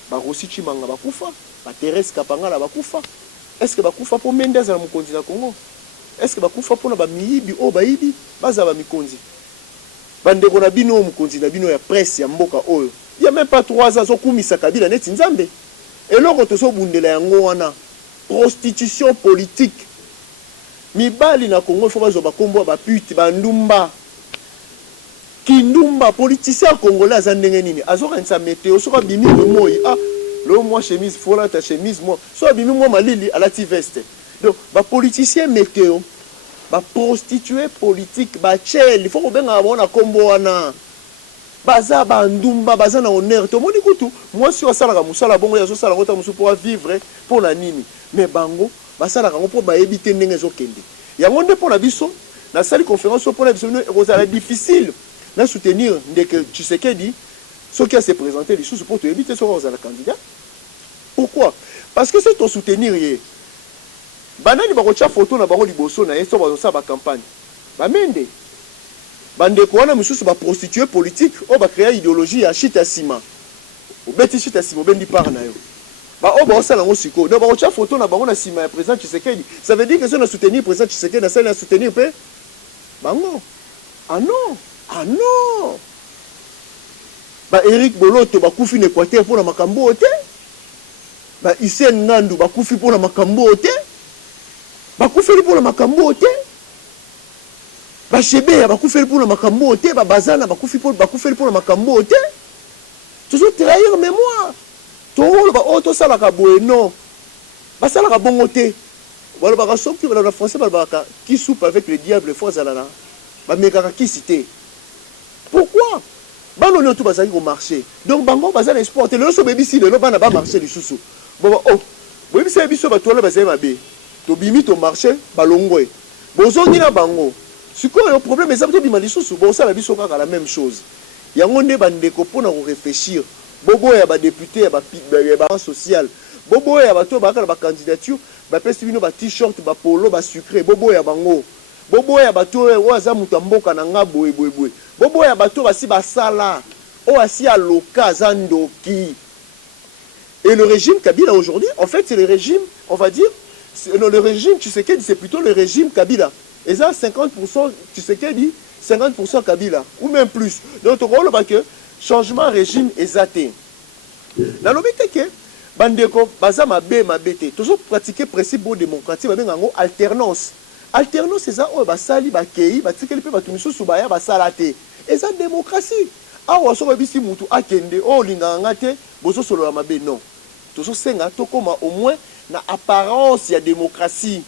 barosi chimanga bakufa baterese kapangala bakufa. Est-ce que bakufa po Mendes na mokonzi na Congo? Est-ce que bakufa po na ba miyibi o bayibi baza ba mikonzi bandeko na bino mokonzi na bino ya presse ya mboka oyo il y a même pas 3 ans zokumisa Kabila neti nzambe eloko toso bundela yango wana prostitution politique mibali na Congo faut bazo bakombo ba pute bandumba kindumba politicien congolais azandenge nini azokanisa météo soka bimi moi le moi chemise fola ta chemise moi so bimi moi malili à la veste. Donc ba politicien météo ba prostituée politique ba chel il faut ko benga bona kombo wana baza bandumba baza na honneur to moni kutu moi si wasala ka musala bongo ya so sala ngota musu pour vivre pour la nini mais bango basala ka ngo ba ebite ndenge zokende yango nde pour la biso na salle conférence pour la biso c'est difficile na soutenir ndeke Tshisekedi ce qui a se présenter les choses pour te éviter ce rose à la candidat Pourquoi? Parce que c'est ton soutenir. Banani bakocha photo na bango liboso na yeso bazosa ba campagne. Ba mende. Bande ko wana mususu ba prostituée politique o ba créer idéologie ya chita sima. O beti chita sima bendi par na yo. Ba o ba osala ngo siko. Donc bakocha photo na bango na sima ya président Tshisekedi. Ça veut dire que c'est na soutenir président Tshisekedi na ça soutenir pe. Bango. Ah non. Ah non. Ba Eric Boloto ba kufi na Équateur pour na makambo te. Ba Hissène Ngandu ba kufi pour na makambo te. Ba kufi pour na makambo te. Ba Chebe ba kufi pour na makambo te, ba Bazana ba kufi pour na makambo te. Toujours trahir mémoire. To ba auto sala ka boye non. Ba sala ka bongo te. Voilà ba soki ba na français ba ka qui soupe avec le diable fois zalala. Ba mekaka qui cité. Pourquoi? Bano no tout bazali au marché. Donc bango bazali exporter le so baby si le bana ba marché du susu. Bon oh. Boyebi se biso ba tola bazali mabe. To bimi to marché balongwe. Bozongi na bango. Sikoyo le problème est que bima lisusu bo ça la biso kaka la même chose. Yango nde bandeko pona ko réfléchir. Bobo ya ba député ya ba social. Bobo ya ba to ba kala ba candidature, ba pesi bino ba t-shirt, ba polo, ba sucré, bobo ya bango. Bobo ya bato o aza mutu mboka na nga boye. Bobo ya bato basi basala o asi aloka zandoki. Et le régime Kabila aujourd'hui, en fait c'est le régime, on va dire, non, le régime Tshisekedi c'est plutôt le régime Kabila. Et ça 50% Tshisekedi, 50% Kabila ou même plus. Donc on voit que changement régime exacté. Na lobité que bandeko baza mabete, toujours pratiquer principe démocratique ba bengango alternance. Alternance c'est ça, basali bakei, batikeli pe batu misusu baya basala te. Et ça démocratie. Awa so bisi mutu akende o linganga te, bozo solo mabe non. Toujours senga to koma au moins na apparence ya démocratie.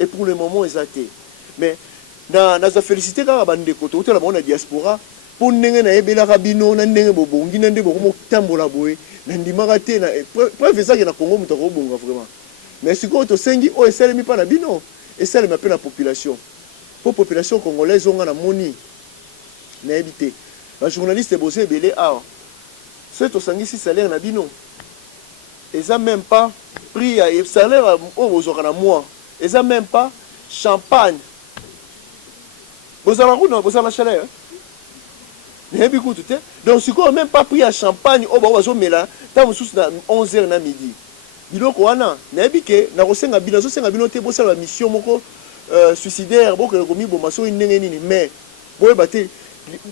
Et pour le moment exacté. Mais na za féliciter ka bandeko to la na diaspora pour ndenge na ebela rabino na ndenge bobongi na ndenge bomo tambola boye na ndimaka te na preuve ça que na Congo mutu ko bonga vraiment. Mais si ko to sengi o eselemi pa na bino. Et ça, c'est la population. Pour la population congolaise, on a moni. N'habité. Les journalistes est bossé belé. Ah, c'est au sanguis salaire n'a bino. Et ça même pas prix à salaire aux mois. Et ça même pas champagne. Vous avez la vous avez la chaleur. N'habité tout est. Donc si quoi même pas pris à champagne au bas mais là, tant sous 11h na midi. Biloko wana nayebi ke na kosenga bino so senga bino te bo sala mission moko suicidaire bo ke komi bo maso ndenge nini mais boye baté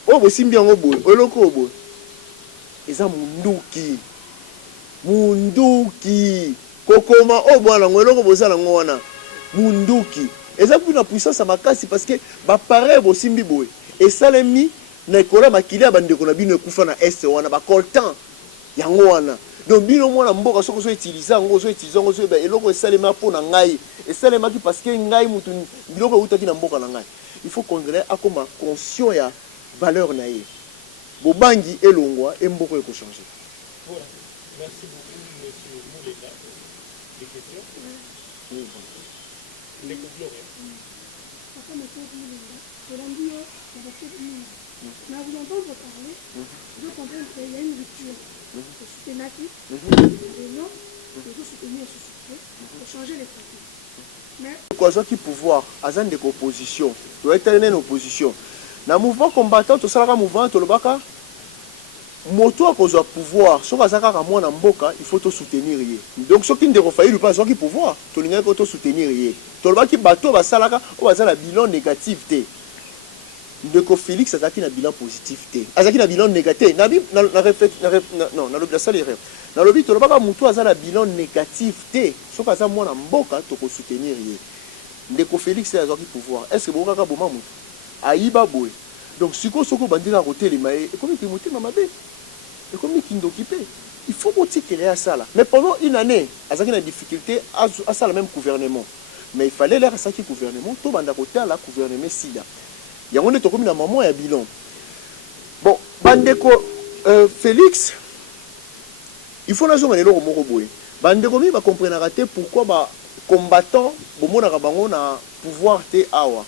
o bo simbi yango boye eloko boye eza munduki kokoma o bwana ngoloko bo sala ngo wana munduki eza kuna puissance à makasi parce que ba pareil bo simbi boye et salemi na kola makili abandeko na bino ekufa na est wana ba coltan yango wana. Donc bino mwana mboka soko so utiliser ngo so utiliser ngo so ba eloko esalema po na ngai esalema ki parce que ngai mutu biloko utaki na mboka na ngai. Il faut qu'on ait akoma conscient ya valeur na ye. Bobangi elongwa et mboko eko changer. Voilà. Merci beaucoup monsieur Moulega. Des questions? Oui. Les conclusions. Après monsieur Moulega, je l'ai dit dans votre ligne. Mais vous entendez parler, je comprends qu'il y a une rupture. C'était natif, et non, il faut soutenir ce sujet pour changer les pratiques. Mais quoi qui pouvoir, azan de opposition, doit être une opposition. Dans le mouvement combattant, tout ça, le mouvement, tout le baka, moto a cause pouvoir, sur azaka ramon en mboka, il faut te soutenir. Donc, ce qui ne refaillit pas, ce qui pouvoir, tout le monde peut soutenir. Tout le baki bateau, va salaka, on va un bilan négatif. Ndeko Félix azaki na bilan positif te. Azaki na bilan négatif. Na non, na lobi sala erreur. Na lobi to lobaka mutu azala bilan négatif te. Soka za mwana mboka to ko soutenir ye. Ndeko Félix azaki pouvoir. Est-ce que bokaka boma mutu? Ayiba boy. Donc siko soko bandila rotel maé. Et comme ki mutu mamabe. Et comme ki ndokipe. Il faut motiquer à ça là. Mais pendant une année, azaki na difficulté à ça le même gouvernement. Mais il fallait l'air à ça qui gouvernement to banda côté la gouvernement sida. Il y a un autre comme maman et bilan. Bon, bandeko Félix, il faut la zone de l'eau moroboé. Bandeko mi va comprendre pourquoi ba combattant bomona kabango na pouvoir te awa.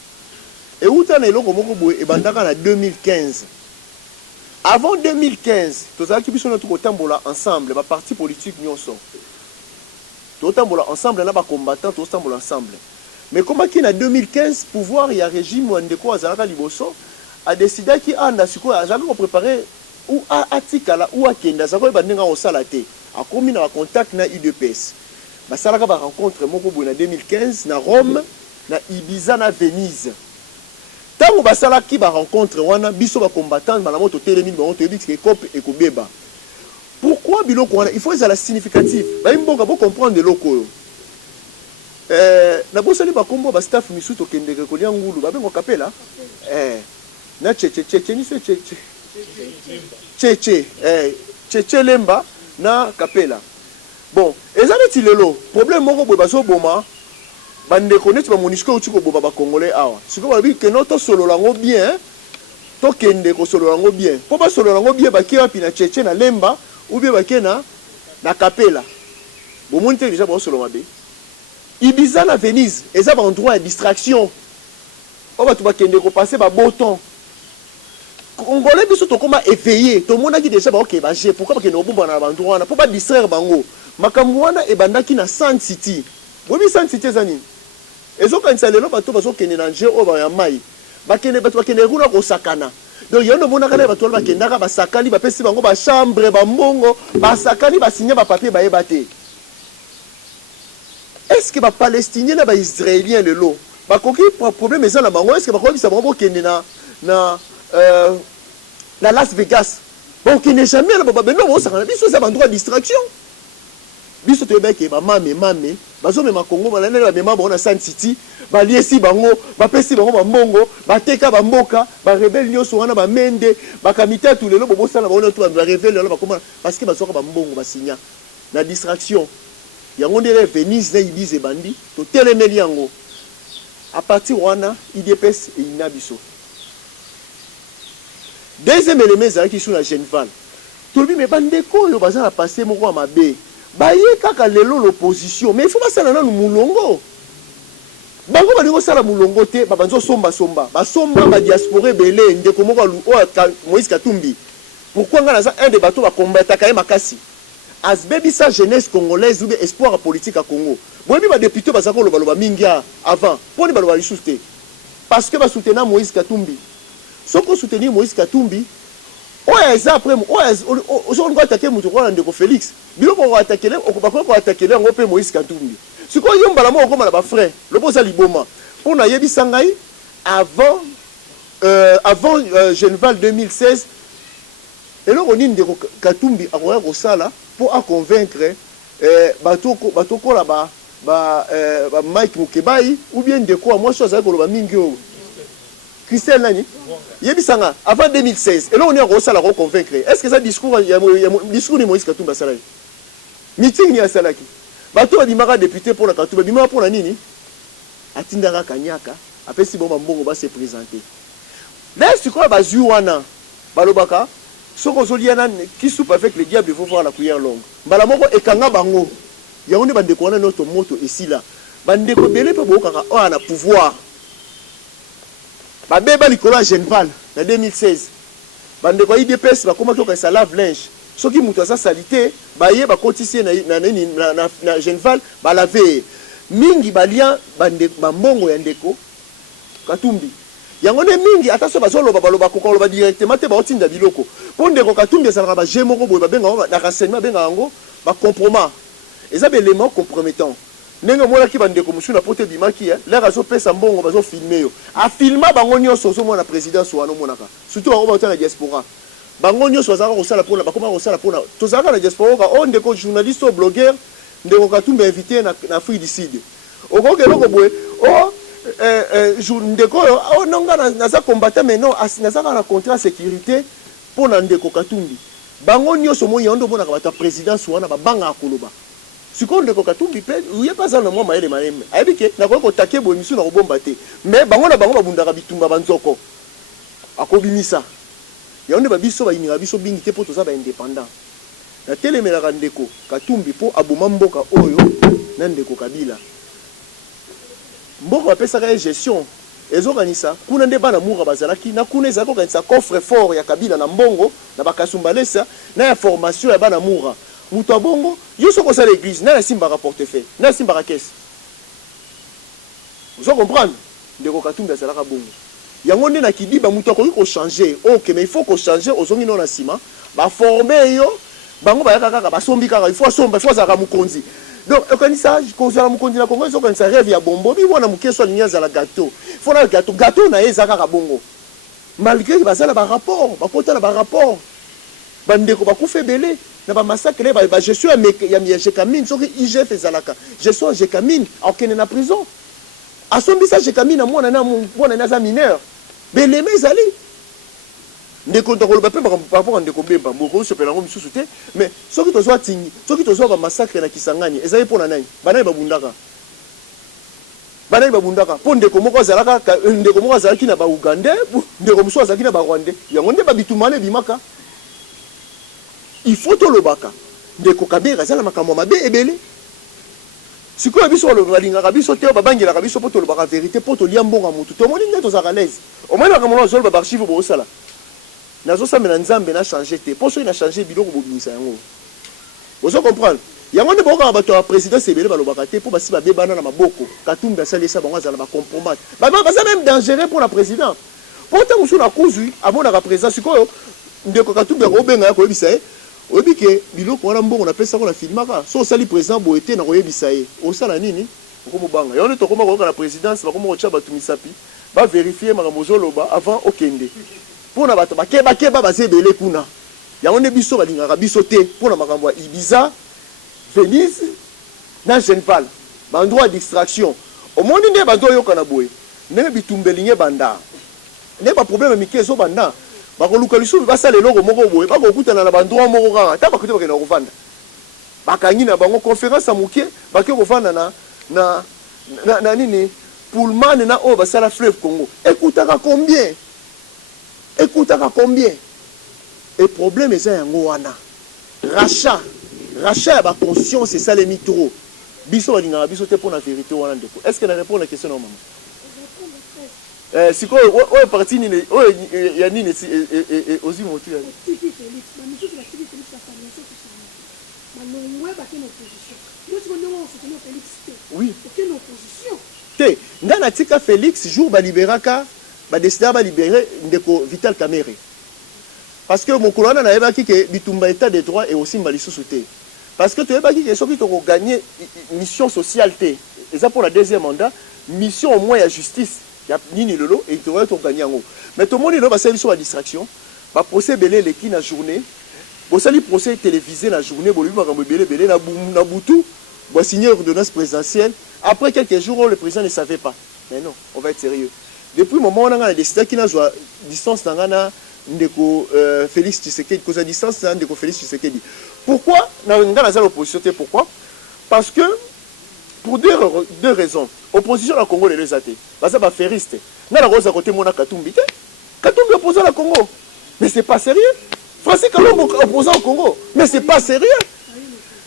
Et où t'as l'eau moroboé et bandaka en 2015. Avant 2015, tous ceux qui sont notre tambola ensemble, ba parti politique nyonso. totambola ensemble na ba combattant totambola ensemble. Mais comme qui en 2015 pouvoir il y a régime ou ndeko azalaka liboso a décidé qui anda siko azalaka préparer ou atikala ou akenda zako bandenga osala te a komi na contact na UDPS basalaka ba rencontre moko boye na 2015 na Rome na Ibiza na Venise tango basalaki ba rencontre wana biso ba combattant ba na moto telemi ba moto ebiki ke cop et kobeba. Pourquoi biloko wana il faut ça la significatif ba imbonga bo comprendre loko na bosali ba kombo ba staff misuto kendeke ko lia ngulu ba bengo kapela na cheche ni se cheche lemba na kapela. Bon ezaleti lelo problème moko boye baso boma bande connaître ba monisco utiko boba ba congolais awa siko ba bi ke noto solo lango bien to kende ko solo lango bien po ba solo lango bien ba kiwa pina cheche na lemba ou bien ba kena na kapela bo monte déjà ba solo mabe Ibiza na Venise eza ba endroit de distraction o ba tu ba kende ko passer ba beau temps congolais biso to koma éveillé to mona ki déjà ba OK ba j'ai pourquoi ba kende obumba na ba endroit na po ba distraire bango makambo wana ebandaki na Sun City bobi Sun City ezani ezokanisa lelo bato bazokende na nje oyo baya mai bakende bato bakende kuna kosakana donc yondo monaka na bato bakendaka basakani bapesi bango ba chambre bambongo basakani basinya ba papier bayeba te. Est-ce que ba palestinien na ba israélien lelo bakoki problème eza na bango est-ce que bakoki bisa bango kende na Las Vegas bon qui n'est jamais là ba beno bosakana biso za bandroit distraction biso toyebaki bamame bazomema Congo balane ba mema bona Sun City baliesi bango bapesi bango bambongo bateka bamboka ba rebelle nyoso wana ba mende bakamite tout lelo bobosana baona tout ba rebelle lelo bakoma parce que basoka bambongo basinya na distraction yango ndele Venise na Ibiza bandi to telemeli yango à partir wana IDPS et inabiso. Deuxième élément qui sur la Genval tolobi me bandeko yo bazana passer moko mabe baye kaka lelo l'opposition mais il faut pas ça na mulongo bango balingo sala mulongo te babanzo somba ba diaspora belé ndeko moko Moïse Katumbi pourquoi ngana za un des bateaux ba combattre ka makasi as baby sa jeunesse congolaise ou espoir politique à Congo boyebi ba député bazako loba mingi avant poni ba loba lisuste parce que ba soutenir Moïse Katumbi soko soutenir Moïse Katumbi oya après on doit attaquer mutu kwa ndeko Félix biloko ko attaquer ko attaquer ngo pe Moïse Katumbi siko yomba la moko na ba frère le boza liboma pour na yebi sangai avant Genval 2016 et là on ndeko Katumbi akoya ko sala pour à convaincre bato ko la ba Mike Mukebai ou bien ndeko moi chose ko ba mingi o Christian Nani Yebisanga avant 2016 et là on est à la reconvaincre. Est-ce que ça discours discours de Moïse Katumbi Salaki meeting ni asalaki bato badimaka député pour la Katumbi bimaka pour la nini atindaka kanyaka apesi bomba mbongo ba se présenter là c'est quoi bazui wana balobaka soko zoliana qui soupe avec le diable il faut voir la cuillère longue mbala moko ekanga bango yango ne bandeko wana notre moto ici là bandeko belé pe bokaka o na pouvoir ba beba likolo Genval na 2016 bandeko IDPS bakoma toka sa lave linge soki mutu asa salité baye bakotisie na Genval ba laver mingi balia bande bambongo ya ndeko Katumbi yango ne mingi ataso bazoloba baloba kokoloba directement te baotinda biloko po ndeko Katumbi ezalaka ba jemoko boye babenga na renseignement benga yango ba compromat eza belément compromettant ndenge mona ki bandeko musuna pote bimaki l'air azo pesa mbongo bazo filmer yo a filma bango nyonso zo mona président so wana monaka surtout bango ba na diaspora bango nyonso azaka ko sala pona bakoma ko sala pona to zaka na diaspora ka on ndeko journaliste ou blogueur ndeko Katumbi invité na Afrique du Sud oko keloko boye ndeko o nonga na za combattant mais non na za na contrat sécurité pona ndeko Katumbi bango nyonso mo yondo mona ka ba président so wana ba banga akoloba siko ndeko Katumbi pe uye pas ça na moi maele maleme ayebike na ko take bo misu na ko bomba te mais bango na bango babundaka bitumba banzoko akobimisa yonde ba biso ba ininga biso bingi te po to za ba indépendant na telemelaka ndeko Katumbi po aboma mboka oyo na ndeko Kabila mboka bapesaka gestion ezokanisa kuna nde bana mura bazalaki na kuna ezako kanisa coffre fort ya Kabila na mbongo na bakasumbalesa na ya formation ya bana mura mutu abongo yo soko ça l'église na simbaka portefeuille na simbaka caisse. Vous comprenez ndeko Katumbi azalaka bongo yango nde na kidiba mutu akoki ko changer. OK, mais il faut ko changer ozongi no na sima ba former yo bango bayaka kaka basombi kaka il faut somba il faut zaka mukonzi. Donc okanisa kozala mukonzi na Congo okanisa rêve ya bombo bi wana mukeso alinyaza la gâteau. Il faut na gâteau na ezaka ka bongo. Malgré que bazala ba rapport bakota na ba rapport bandeko bakufa ebele na ba massacre ba gestion ya Jekamine soki IGF ezalaka gestion Jekamine akene na prison asombisa Jekamine na mwana na za mineur beleme ezali ndeko ndakoloba pe par rapport à ndeko Bemba moko sepela ngo misusu te mais soki tozwa tingi soki tozwa ba massacre na Kisangani ezali pona nani banani babundaka po ndeko moko azalaki na ba Uganda ndeko muso azalaki na ba Rwanda yango nde babitumane bimaka. Il faut to lobaka ndeko Kabera azala makambo mabe ebele sikoyo biso balingaka biso te babangelaka biso po tolobaka vérité po tolia mbongo mutu tomoni nde tozalaka lese omoni makambo azoloba baarchive boosala nazosamela nzambe na changer te po soki na changer biloko bobimisa yango ozo comprendre yango nde bokaka bato ya présidence ebele balobaka te po basi babebana na maboko Katumbi asalisa bango azala bacompromat baza même dangereux pour la président po ntango mosusu na kuzwi amonaka président sikoyo ndeko Katumbi akobenga ya koyebisa ye obike biloko wana mbongo na pesa ko na filmaka so sali président boete na koyebisa ye osala nini okomobanga yone tokoma koyoka na présidence bakoma kotia bato misapi ba vérifier makambo ozoloba avant okende mpona bato bakeba baza ebele kuna yango nde biso balingaka biso te mpona makambo ya Ibiza Venise na Genpal bandroit distraction omoni nde bato oyoka na boye ndenge bitumba elingi ebanda nde baproblème mike ezobanda bakoluka lisusu basala eloko moko boye bakokutana na bandroit moko kaka ata bakote bakenda kovanda bakangi na bango conférence ya moke bake kovanda na nini Pullman na oyo basala fleuve Congo ekutaka combien et problème eza yango wana rachat ya baconscience esalemi trop biso balingaka biso te mpona vérité wana ndeko est ce que na répondre na question na mama sikoyo oyo parti nini oyo ya nini ozi motu ya oui te nga na tika Félix jour balibéraka badesida balibéré ndeko Vital Kamerhe parce que mokolo wana nayebaki ke bitumba état de droit et aussi malisusu te parce que toyebaki ke soki tokoganye mission sociale te eza pour la deuxième mandat mission au moins ya justice ya nini lolo et toyebaki tokoganye yango mais tomoni lelo basali biso ba distraction baprocès ebele eleki na journée bosali procès télévisé na journée bolobi makambo ebele na butu bosigner ordonnance présidentielle après quelques jours le président ne savait pas mais non on va être sérieux depuis moment on a décidé qu'il a distance na ndeko Félix Tshisekedi cause à distance na ndeko Félix Tshisekedi pourquoi na ngana l'opposition pourquoi parce que pour deux raisons opposition à Congo les athées parce que ba feriste na la rose à côté mona Katumbi opposant à Congo mais c'est pas sérieux Francis Kalombo opposant au Congo mais c'est pas sérieux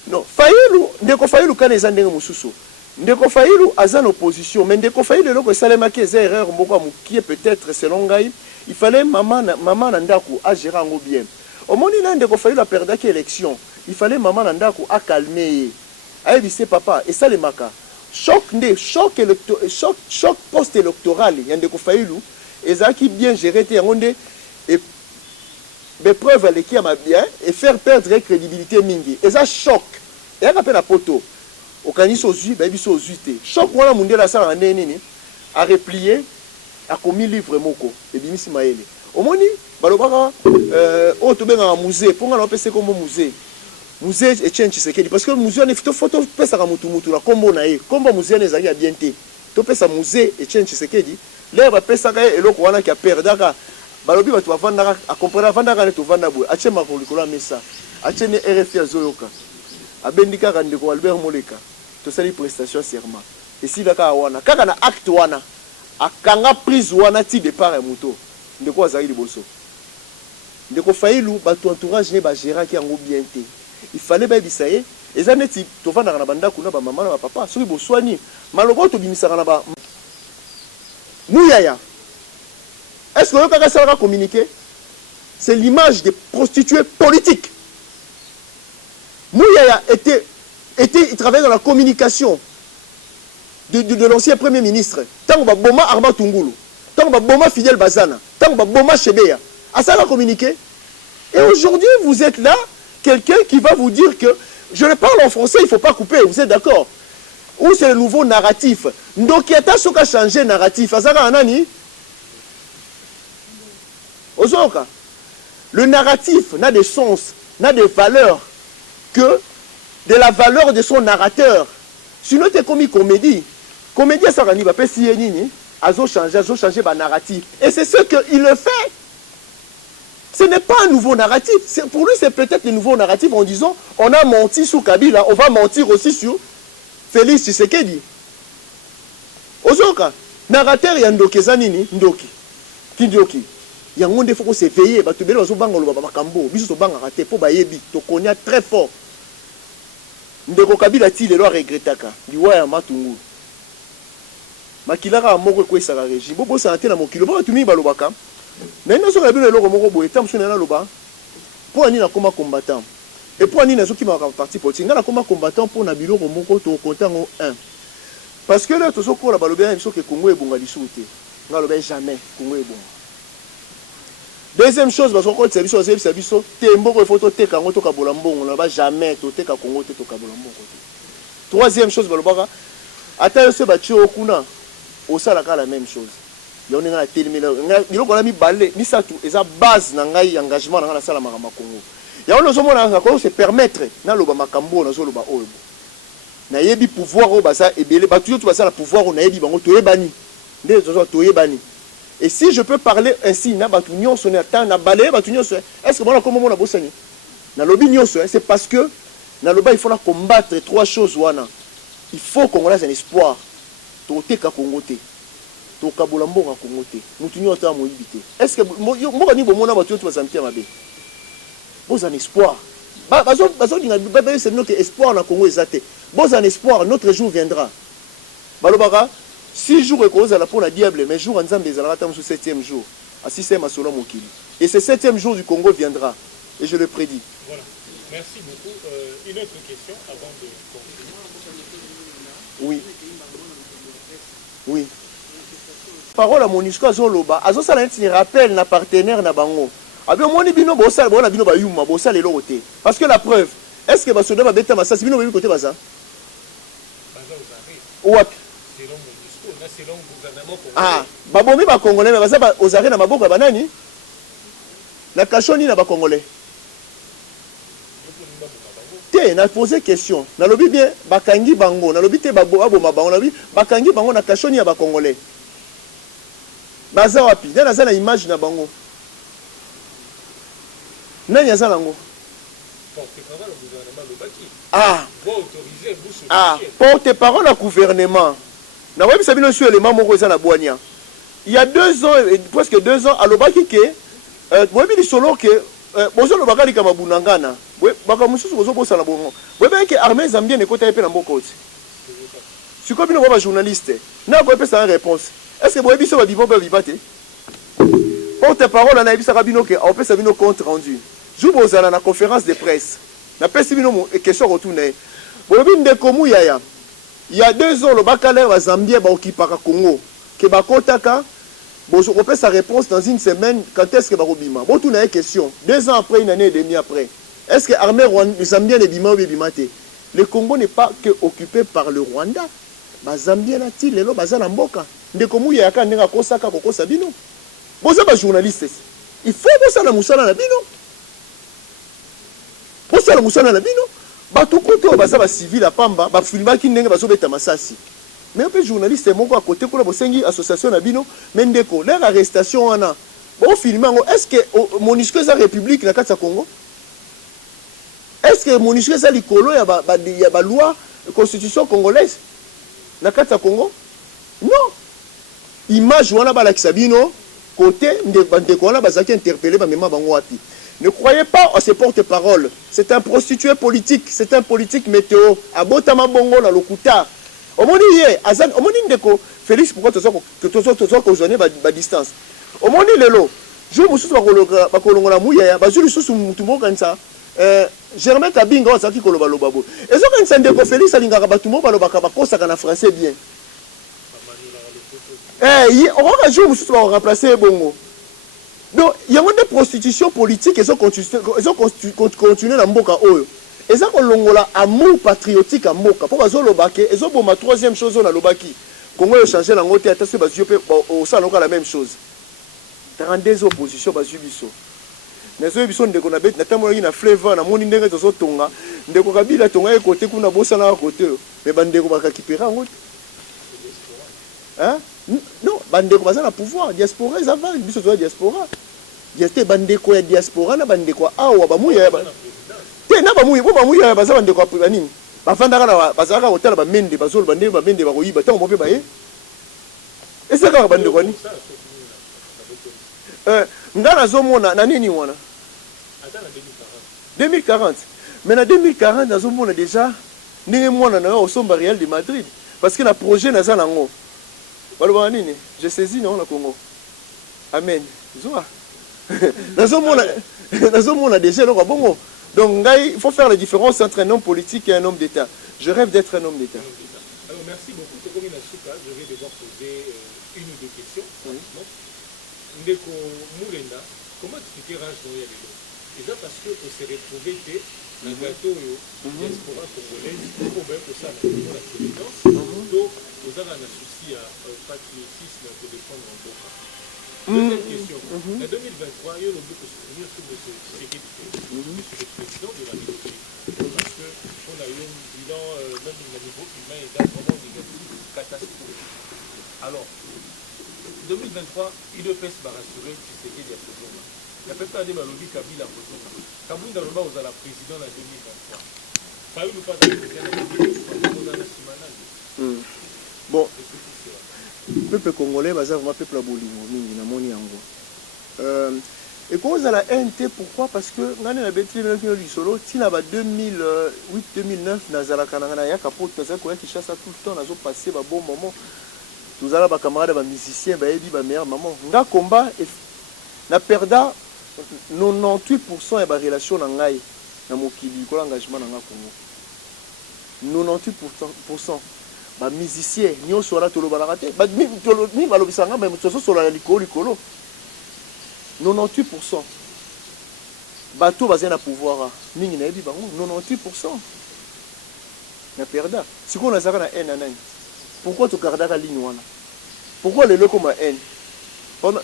non Fayulu ndeko Fayulu kana ezandenge mususu ndeko Fayulu aza l'opposition mais ndeko Fayulu loko salemaki eza erreur mboko mukie peut-être selon ngai il fallait maman na ndako a gérer ngo bien omoni na ndeko Fayulu a perdaki élection il fallait maman na ndako a calmer ayebise papa et ça les maka choc post électoral ya ndeko Fayulu ezaki bien géré te yango nde et preuve aleki ya bien et faire perdre crédibilité mingi eza choc et a rappelé la poto okanisi ozwi bayebiso ozwi te choc wana mundela asala nde nini a replier a commis livre moko ebimisi mayele omoni balobaka oyo tobengaka musée mponga na opesa kombo musée Etienne Tshisekedi parce que musée wana photo pesaka mutu na kombo na ye kombo musée wana ezalaki ya bien te topesa musée Etienne Tshisekedi lere bapesaka ye eloko wana ki aperdaka balobi bato bavandaka akomprena avandaka ne tovanda boye atie makolo likolo ya mesa atie ne RFI azoyoka abendi kaka ndeko Albert Moleka tosali prestation serment esila kaka wana kaka na acte wana akanga prise wana ti départ ya moto ndeko azali liboso ndeko Fayulu bato entourage ne bagéraki yango bien te il fallait bayebisa ye eza neti tovandaka na bandako na bamama na bapapa soki boswani maloko oyo tobimisaka na ba muyaya est-ce que oyokaka salaka communiquer c'est l'image des prostituées politiques Mouyaya il travaillait dans la communication de l'ancien premier ministre. Tant que Boma Arma Tungulu, tant que Boma Fidel Bazana, tant que Boma Chebeya. À ça, on a communiqué. Et aujourd'hui, vous êtes là, quelqu'un qui va vous dire que je le parle en français, il ne faut pas couper, vous êtes d'accord? Ou c'est le nouveau narratif. Donc, il y a un changé narratif. Le narratif n'a de sens, n'a de valeur que de la valeur de son narrateur. Sinon, tu es comme une comédie. Comédie, ça va pas si ils ont changé le narratif. Et c'est ce qu'il le fait. Ce n'est pas un nouveau narratif. Pour lui, c'est peut-être le nouveau narratif en disant on a menti sur Kabila, on va mentir aussi sur Félix Tshisekedi. Ozoka, narrateur ya ndoki zanini, ndoki. Kindoki. Il y a un monde il faut s'éveiller, ba tubelo zo banga lo ba makambo, biso to banga raté po ba yebi, to konya très fort. Ndeko Kabila ti lelo regretaka, liwa ya matungu. Makilaka moko kwesa ka régime, bobo santé na mokilo, ba tumi ba lobaka. Mais nous sommes venus le moko boye, tam sona na loba. Pour ani na koma combattant. Et pour ani na zo ki ma parti politique, na koma combattant pour na biloko moko to kontango 1. Parce que là, tout ce qu'on a balobé, il faut que Congo est bon à discuter. On a balobé jamais Congo est bon. Deuxième chose, parce qu'on c'est biso, c'est biso. Tembo il faut te ka ngoto ka bolambo, on va jamais te ka Congo te ka bolambo. Troisième chose, balobaka. Attends ce bâti au kuna, au salaka la même chose. Il y a une télé, il y a mis balé, mis ça tout, et ça base n'angai engagement dans la salle marama Congo. Il y a un autre moment où se permettre, na loba makambo, na zo loba oebo. Na yebi pouvoir au basa et belé ba toujours tu vas ça le pouvoir on a yebi bango toye bani ndé toye bani. Et si je peux parler ainsi na ba tunyo sonné temps na balé ba tunyo est-ce que bon comme on a bossani na lobi nyonso c'est parce que na loba il faut la combattre trois choses wana. Il faut qu'on ait un espoir to teka Congo te to kabola mboka Congo te mutu nyonso ta moyibité. Est-ce que mo ni bomona ba tunyo tu vas sentir mabe bon un espoir c'est notre espoir na Congo ezate. Bon un espoir, notre jour viendra. Balobaka, 6 jours et cause à la pour la diable, mais jour en Zambie, ils allaient sur 7e jour. À 6e à Solom Mokili. Et ce 7e jour du Congo viendra. Et je le prédis. Voilà. Merci beaucoup. Une autre question avant de conclure. Oui. Oui. Parole à Monisco Azoloba. Azosa la rappelle na partenaire na bango. Abi omoni bino bosala bona bino ba yuma bosala le loté. Parce que la preuve, est-ce que basoda ba beta masasi bino ba côté baza? Wapi? Selon Monisco, là selon le gouvernement congolais. Ah, babomi ba congolais mais baza ba ozare na maboko ya banani? Na kashoni na ba congolais. Te na poser question. Na lobi bien bakangi bango, na lobi te babo aboma bango, na lobi bakangi bango na kashoni ya ba congolais. Baza wapi? Na za na image na bango. Nani aza nango? Porte-parole au gouvernement Lobaki. Ah. Vous autorisez, vous soutenez. Ah, porte-parole au gouvernement. Na webi sabino sur élément moko eza na Boania. Il y a 2 ans, presque 2 ans, à Lobaki ke webi di solo ke bozo lobaka li kama bunangana. Baka mususu bozo bosa na bongo. Webi ke armée zambienne ekota epe na mbokoti. Siko bino ba journaliste. Na ko epesa une réponse. Est-ce que webi so ba bibo ba bibate? Porte-parole na ebisa kabino ke on peut sabino compte rendu. Jou bozala na conférence de presse. Na pesi bino question retourner. Bobi ndeko muyaya. Il y a 2 ans le bakale wa Zambie ba okipaka Congo. Que ba kotaka bozo ko sa réponse dans une semaine quand est-ce que ba robima. Bon tout na question. 2 ans après, une année et demie après. Est-ce que armée zambienne bima ou bimate? Le Congo n'est pas que occupé par le Rwanda. Ba Zambien ati lelo bazana mboka. Ndeko muyaya ka ndenga kosaka kokosa bino. Bozo ba journaliste. Il faut bossa na musala na bino. Pour ça, le moussana na bino, bato koto baza ba civil à Pamba, ba filmaki ndenge bazo beta masasi. Mais un peu journaliste moko à côté pour la bosengi association na bino, mendeko leur arrestation wana. Bon filmango, est-ce que Monisco za république na kati ya Congo? Est-ce que Monisco za likolo ya ba loi constitution congolaise na kati ya Congo? Non. Image wana ba la kisabino côté ndeko wana bazaki interpeller ba mema bango wapi. Ne croyez pas à ces porte-paroles. C'est un prostitué politique. C'est un politique météo. Abotama bongo na lokuta. Omoni ye, azan, omoni ndeko. Félix, pourquoi tu as causonné ba distance? Omoni lelo. Je me suis dit que la mouille, bazuli sous mutumo comme ça. Germain Kabinga ozaki koloba loba bo. Ezo kanisa ndeko Félix alingaka batu mo balobaka bakosaka na français bien. On va jouer mususu ba remplacer bongo. Donc il y a des prostitutions politiques et continuer na mboka oyo. Eza ko longola amour patriotique à mboka. Po bazo lobake, ezo boma troisième chose on a lobaki. Congo yo changer la ngote ata se bazo pe au ça la même chose. 32 oppositions bazo biso. Nazo biso ndeko na bet na tamola na flavor na moni ndenge zo tonga ndeko kabila tonga e côté kuna bosa na côté mais bandeko bakakipera ngote. Hein? Non, bandeko baza na pouvoir, diaspora ça va, biso zo diaspora. Diaste bandeko ya diaspora na bandeko awa ba muya ba. Te na ba muya baza bandeko apa nini? Ba fandaka na bazaka hotel ba mende bazolo bandeko ba mende ba koyiba tango mpe ba ye. Esa ka bandeko ni? Ngana zo mona na nini wana? 2040. Mais en 2040, nous avons déjà au Somba Real de Madrid. Parce que le projet n'a pas de je saisis non, le Congo. Amen. Nous avons déjà le bon. Donc, il faut faire la différence entre un homme politique et un homme d'État. Je rêve d'être un homme d'État. Alors, merci beaucoup. Je vais devoir poser une ou deux questions. Ndeko Moulenda, comment expliquer Rage Noya Lelo? Déjà parce qu'on s'est retrouvé dans le gâteau diaspora congolaise pour ça, la présidence. Donc, nous avons un souci à patriotisme pour défendre en Boka. Deuxième question. En 2023, il y a le but de soutenir sur le sécurité, sur le président de la République. Parce qu'on a eu un bilan, même au niveau humain, est vraiment négatif, catastrophique. Alors, 2023, il peut se rassurer que c'était des choses. Il n'y a pas de lobby Kabila. Kabila aux à la président en 2023. Pas eu le pas de bon, le peuple congolais, c'est vraiment peuple à Bolingo, na moni yango. Et cause à la NT, pourquoi? Parce que dans la bêtise du solo, si là 2008-2009, Nazala Kanana Yakapo, Nazala Koya qui chasse tout le temps, Nazo passé un bon moment. Nous allons les camarades, les musiciens, les meilleurs maman. Nga combat na perda 98% de relation na ngai na mokili ko engagement na nga Congo. 98% ba musiciens nyo sola tolo ba raté ba ni balobisanga ba mutso sola likolo 98% bato bazena pouvoir mingi na yebi bango 98% na perda siko na zaka na en anani. Pourquoi tu gardes la ligne wana? Pourquoi les locaux ma haine?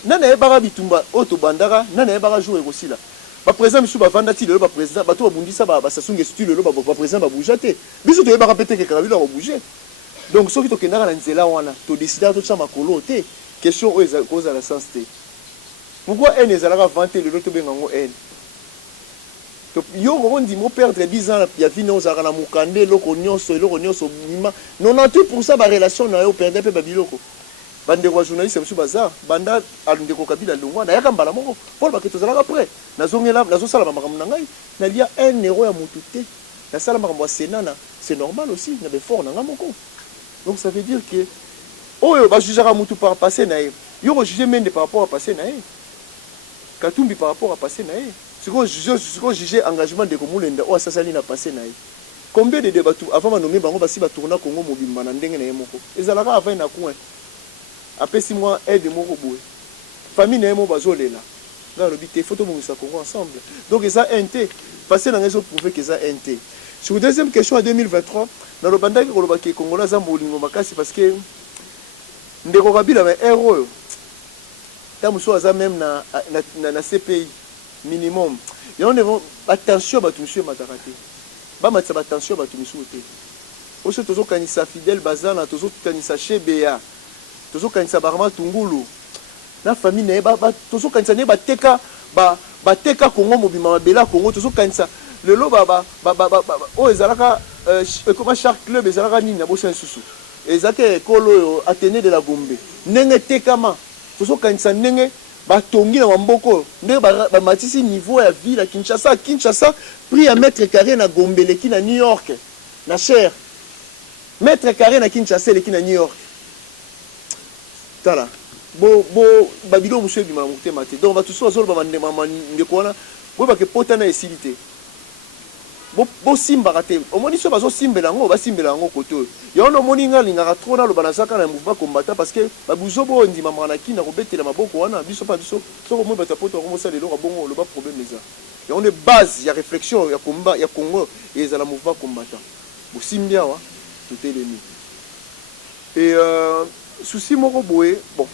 Nana ebara bitumba auto bandara nana ebara jouer aussi là. Ba président misu ba vanda ti le ba président ba to bundisa ba sasunge style le ba président ba bouger. Biso to ebara péter que Kabila va bouger. Donc ceux qui to kendara na nzela wana to décider to tsa makolo te question o eza cause à la sens te. Pourquoi haine ezalaka vanter le loto bengango haine? Yo on dit mo perdre 10 ans ya vie no zaka na mukande loko nyonso 98% ba relation na yo perdre pe ba biloko. Bande kwa journaliste monsieur bazar banda alundeko Kabila longwa na yaka mbala moko pour ba keto zalaka après nazongela nazo sala makambo na ngai na lia 1 euro ya mutu te na sala makambo ya senana c'est normal aussi na be fort na ngamoko. Donc ça veut dire que oyo ba jugera mutu par passer na yo ko juger mende par rapport à passer na Katumbi par rapport à passer na ce qu'on juger engagement de Komulenda o ça sali na passer na combien de débats avant ma nommer bango basi ba tourna Congo mobimba na ndenge na yemoko ezalaka avant na coin. Après 6 mois, aide mon boy. Famille n'est pas zolela. Dans le but, il faut tout le monde ensemble. Donc, ils ont NT. Passer dans les autres prouver qu'ils ont NT. Sur la deuxième question en 2023, dans le bandage que les Congolais ont bolingo makasi parce que ndeko Kabila mais héros. Tant que ça même na CPI minimum. Il y a une attention à tout monsieur Matarate. Ba matsa attention à tout monsieur te. Aussi toujours kanisa fidèle bazana, toujours kanisa chebea. Toujours kanisa barama tungulu. La famille n'est pas toujours kanisa ne ba teka Congo mobima bela Congo toujours kanisa le lo o ezalaka comment chaque club ezalaka nini na bosa susu ezake kolo Athénée de la Gombe nenge tekama toujours kanisa nenge batongi na mamboko nenge ba matisi niveau ya ville à Kinshasa prix à mètre carré na Gombe leki na New York na cher mètre carré na Kinshasa leki na New York tala babilo monsieur bima mukte mate donc va tout ça zolo ba ndeko wana bo ba ke potana esilité bosimbaka te omoni so bazosimbela yango basimbela yango kote oyo yango omoni nga alingaka trop naloba nazaka na mouvement combattant parce que babuzo bo ondimamaka na kini na kobetela maboko wana biso mpa biso soko omoi bato ya poto bakomosala eloko bongo oloba problème eza yango nde base ya réflexion ya combat ya Congo ezala mouvement combattant bosimbi awa totelemi et souci moko boye bon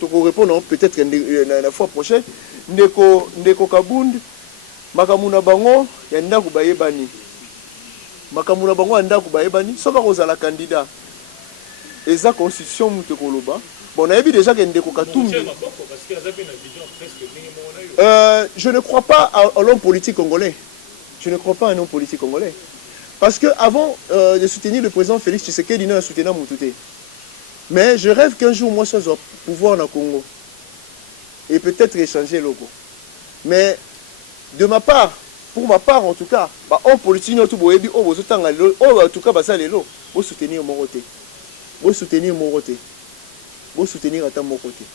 toko répondre peut-être la fois prochaine ndeko Kabund makambo na bango ya ndako bayebani makambo na bango ya ndako bayebani soka kozala candidat eza constitution mutu koloba bon nayebi déjà que ndeko Katumbi je ne crois pas à l'homme politique congolais je ne crois pas à un homme politique congolais parce que avant de soutenir le président Félix Tshisekedi n'a soutenu Moutouté mais je rêve qu'un jour moi ça soit pouvoir dans le Congo et peut-être échanger logo mais de ma part, pour ma part en tout cas, on politique tout boyebi o bozotanga lelo o en tout cas basa lelo bo soutenir mon côté. Bo soutenir mon côté. Bo soutenir à ta mon côté.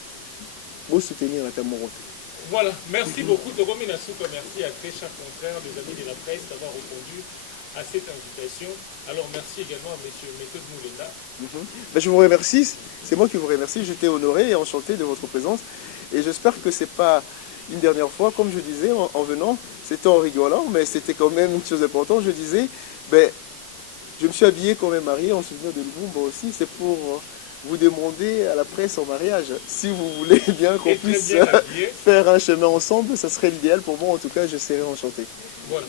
Bo soutenir à ta mon côté. Voilà, merci beaucoup Togomi Nasuka, merci à très chers confrères, les amis de la presse d'avoir répondu à cette invitation. Alors merci également à monsieur Méthode Moulenda. Ben, je vous remercie, c'est moi qui vous remercie, j'étais honoré et enchanté de votre présence et j'espère que c'est pas une dernière fois, comme je disais en venant, c'était en rigolant, mais c'était quand même une chose importante. Je disais, ben, je me suis habillé comme un mari en souvenir de Lumumba aussi. C'est pour vous demander à la presse en mariage, si vous voulez bien qu'on puisse faire un chemin ensemble, ça serait l'idéal pour moi. En tout cas, je serais enchanté. Voilà.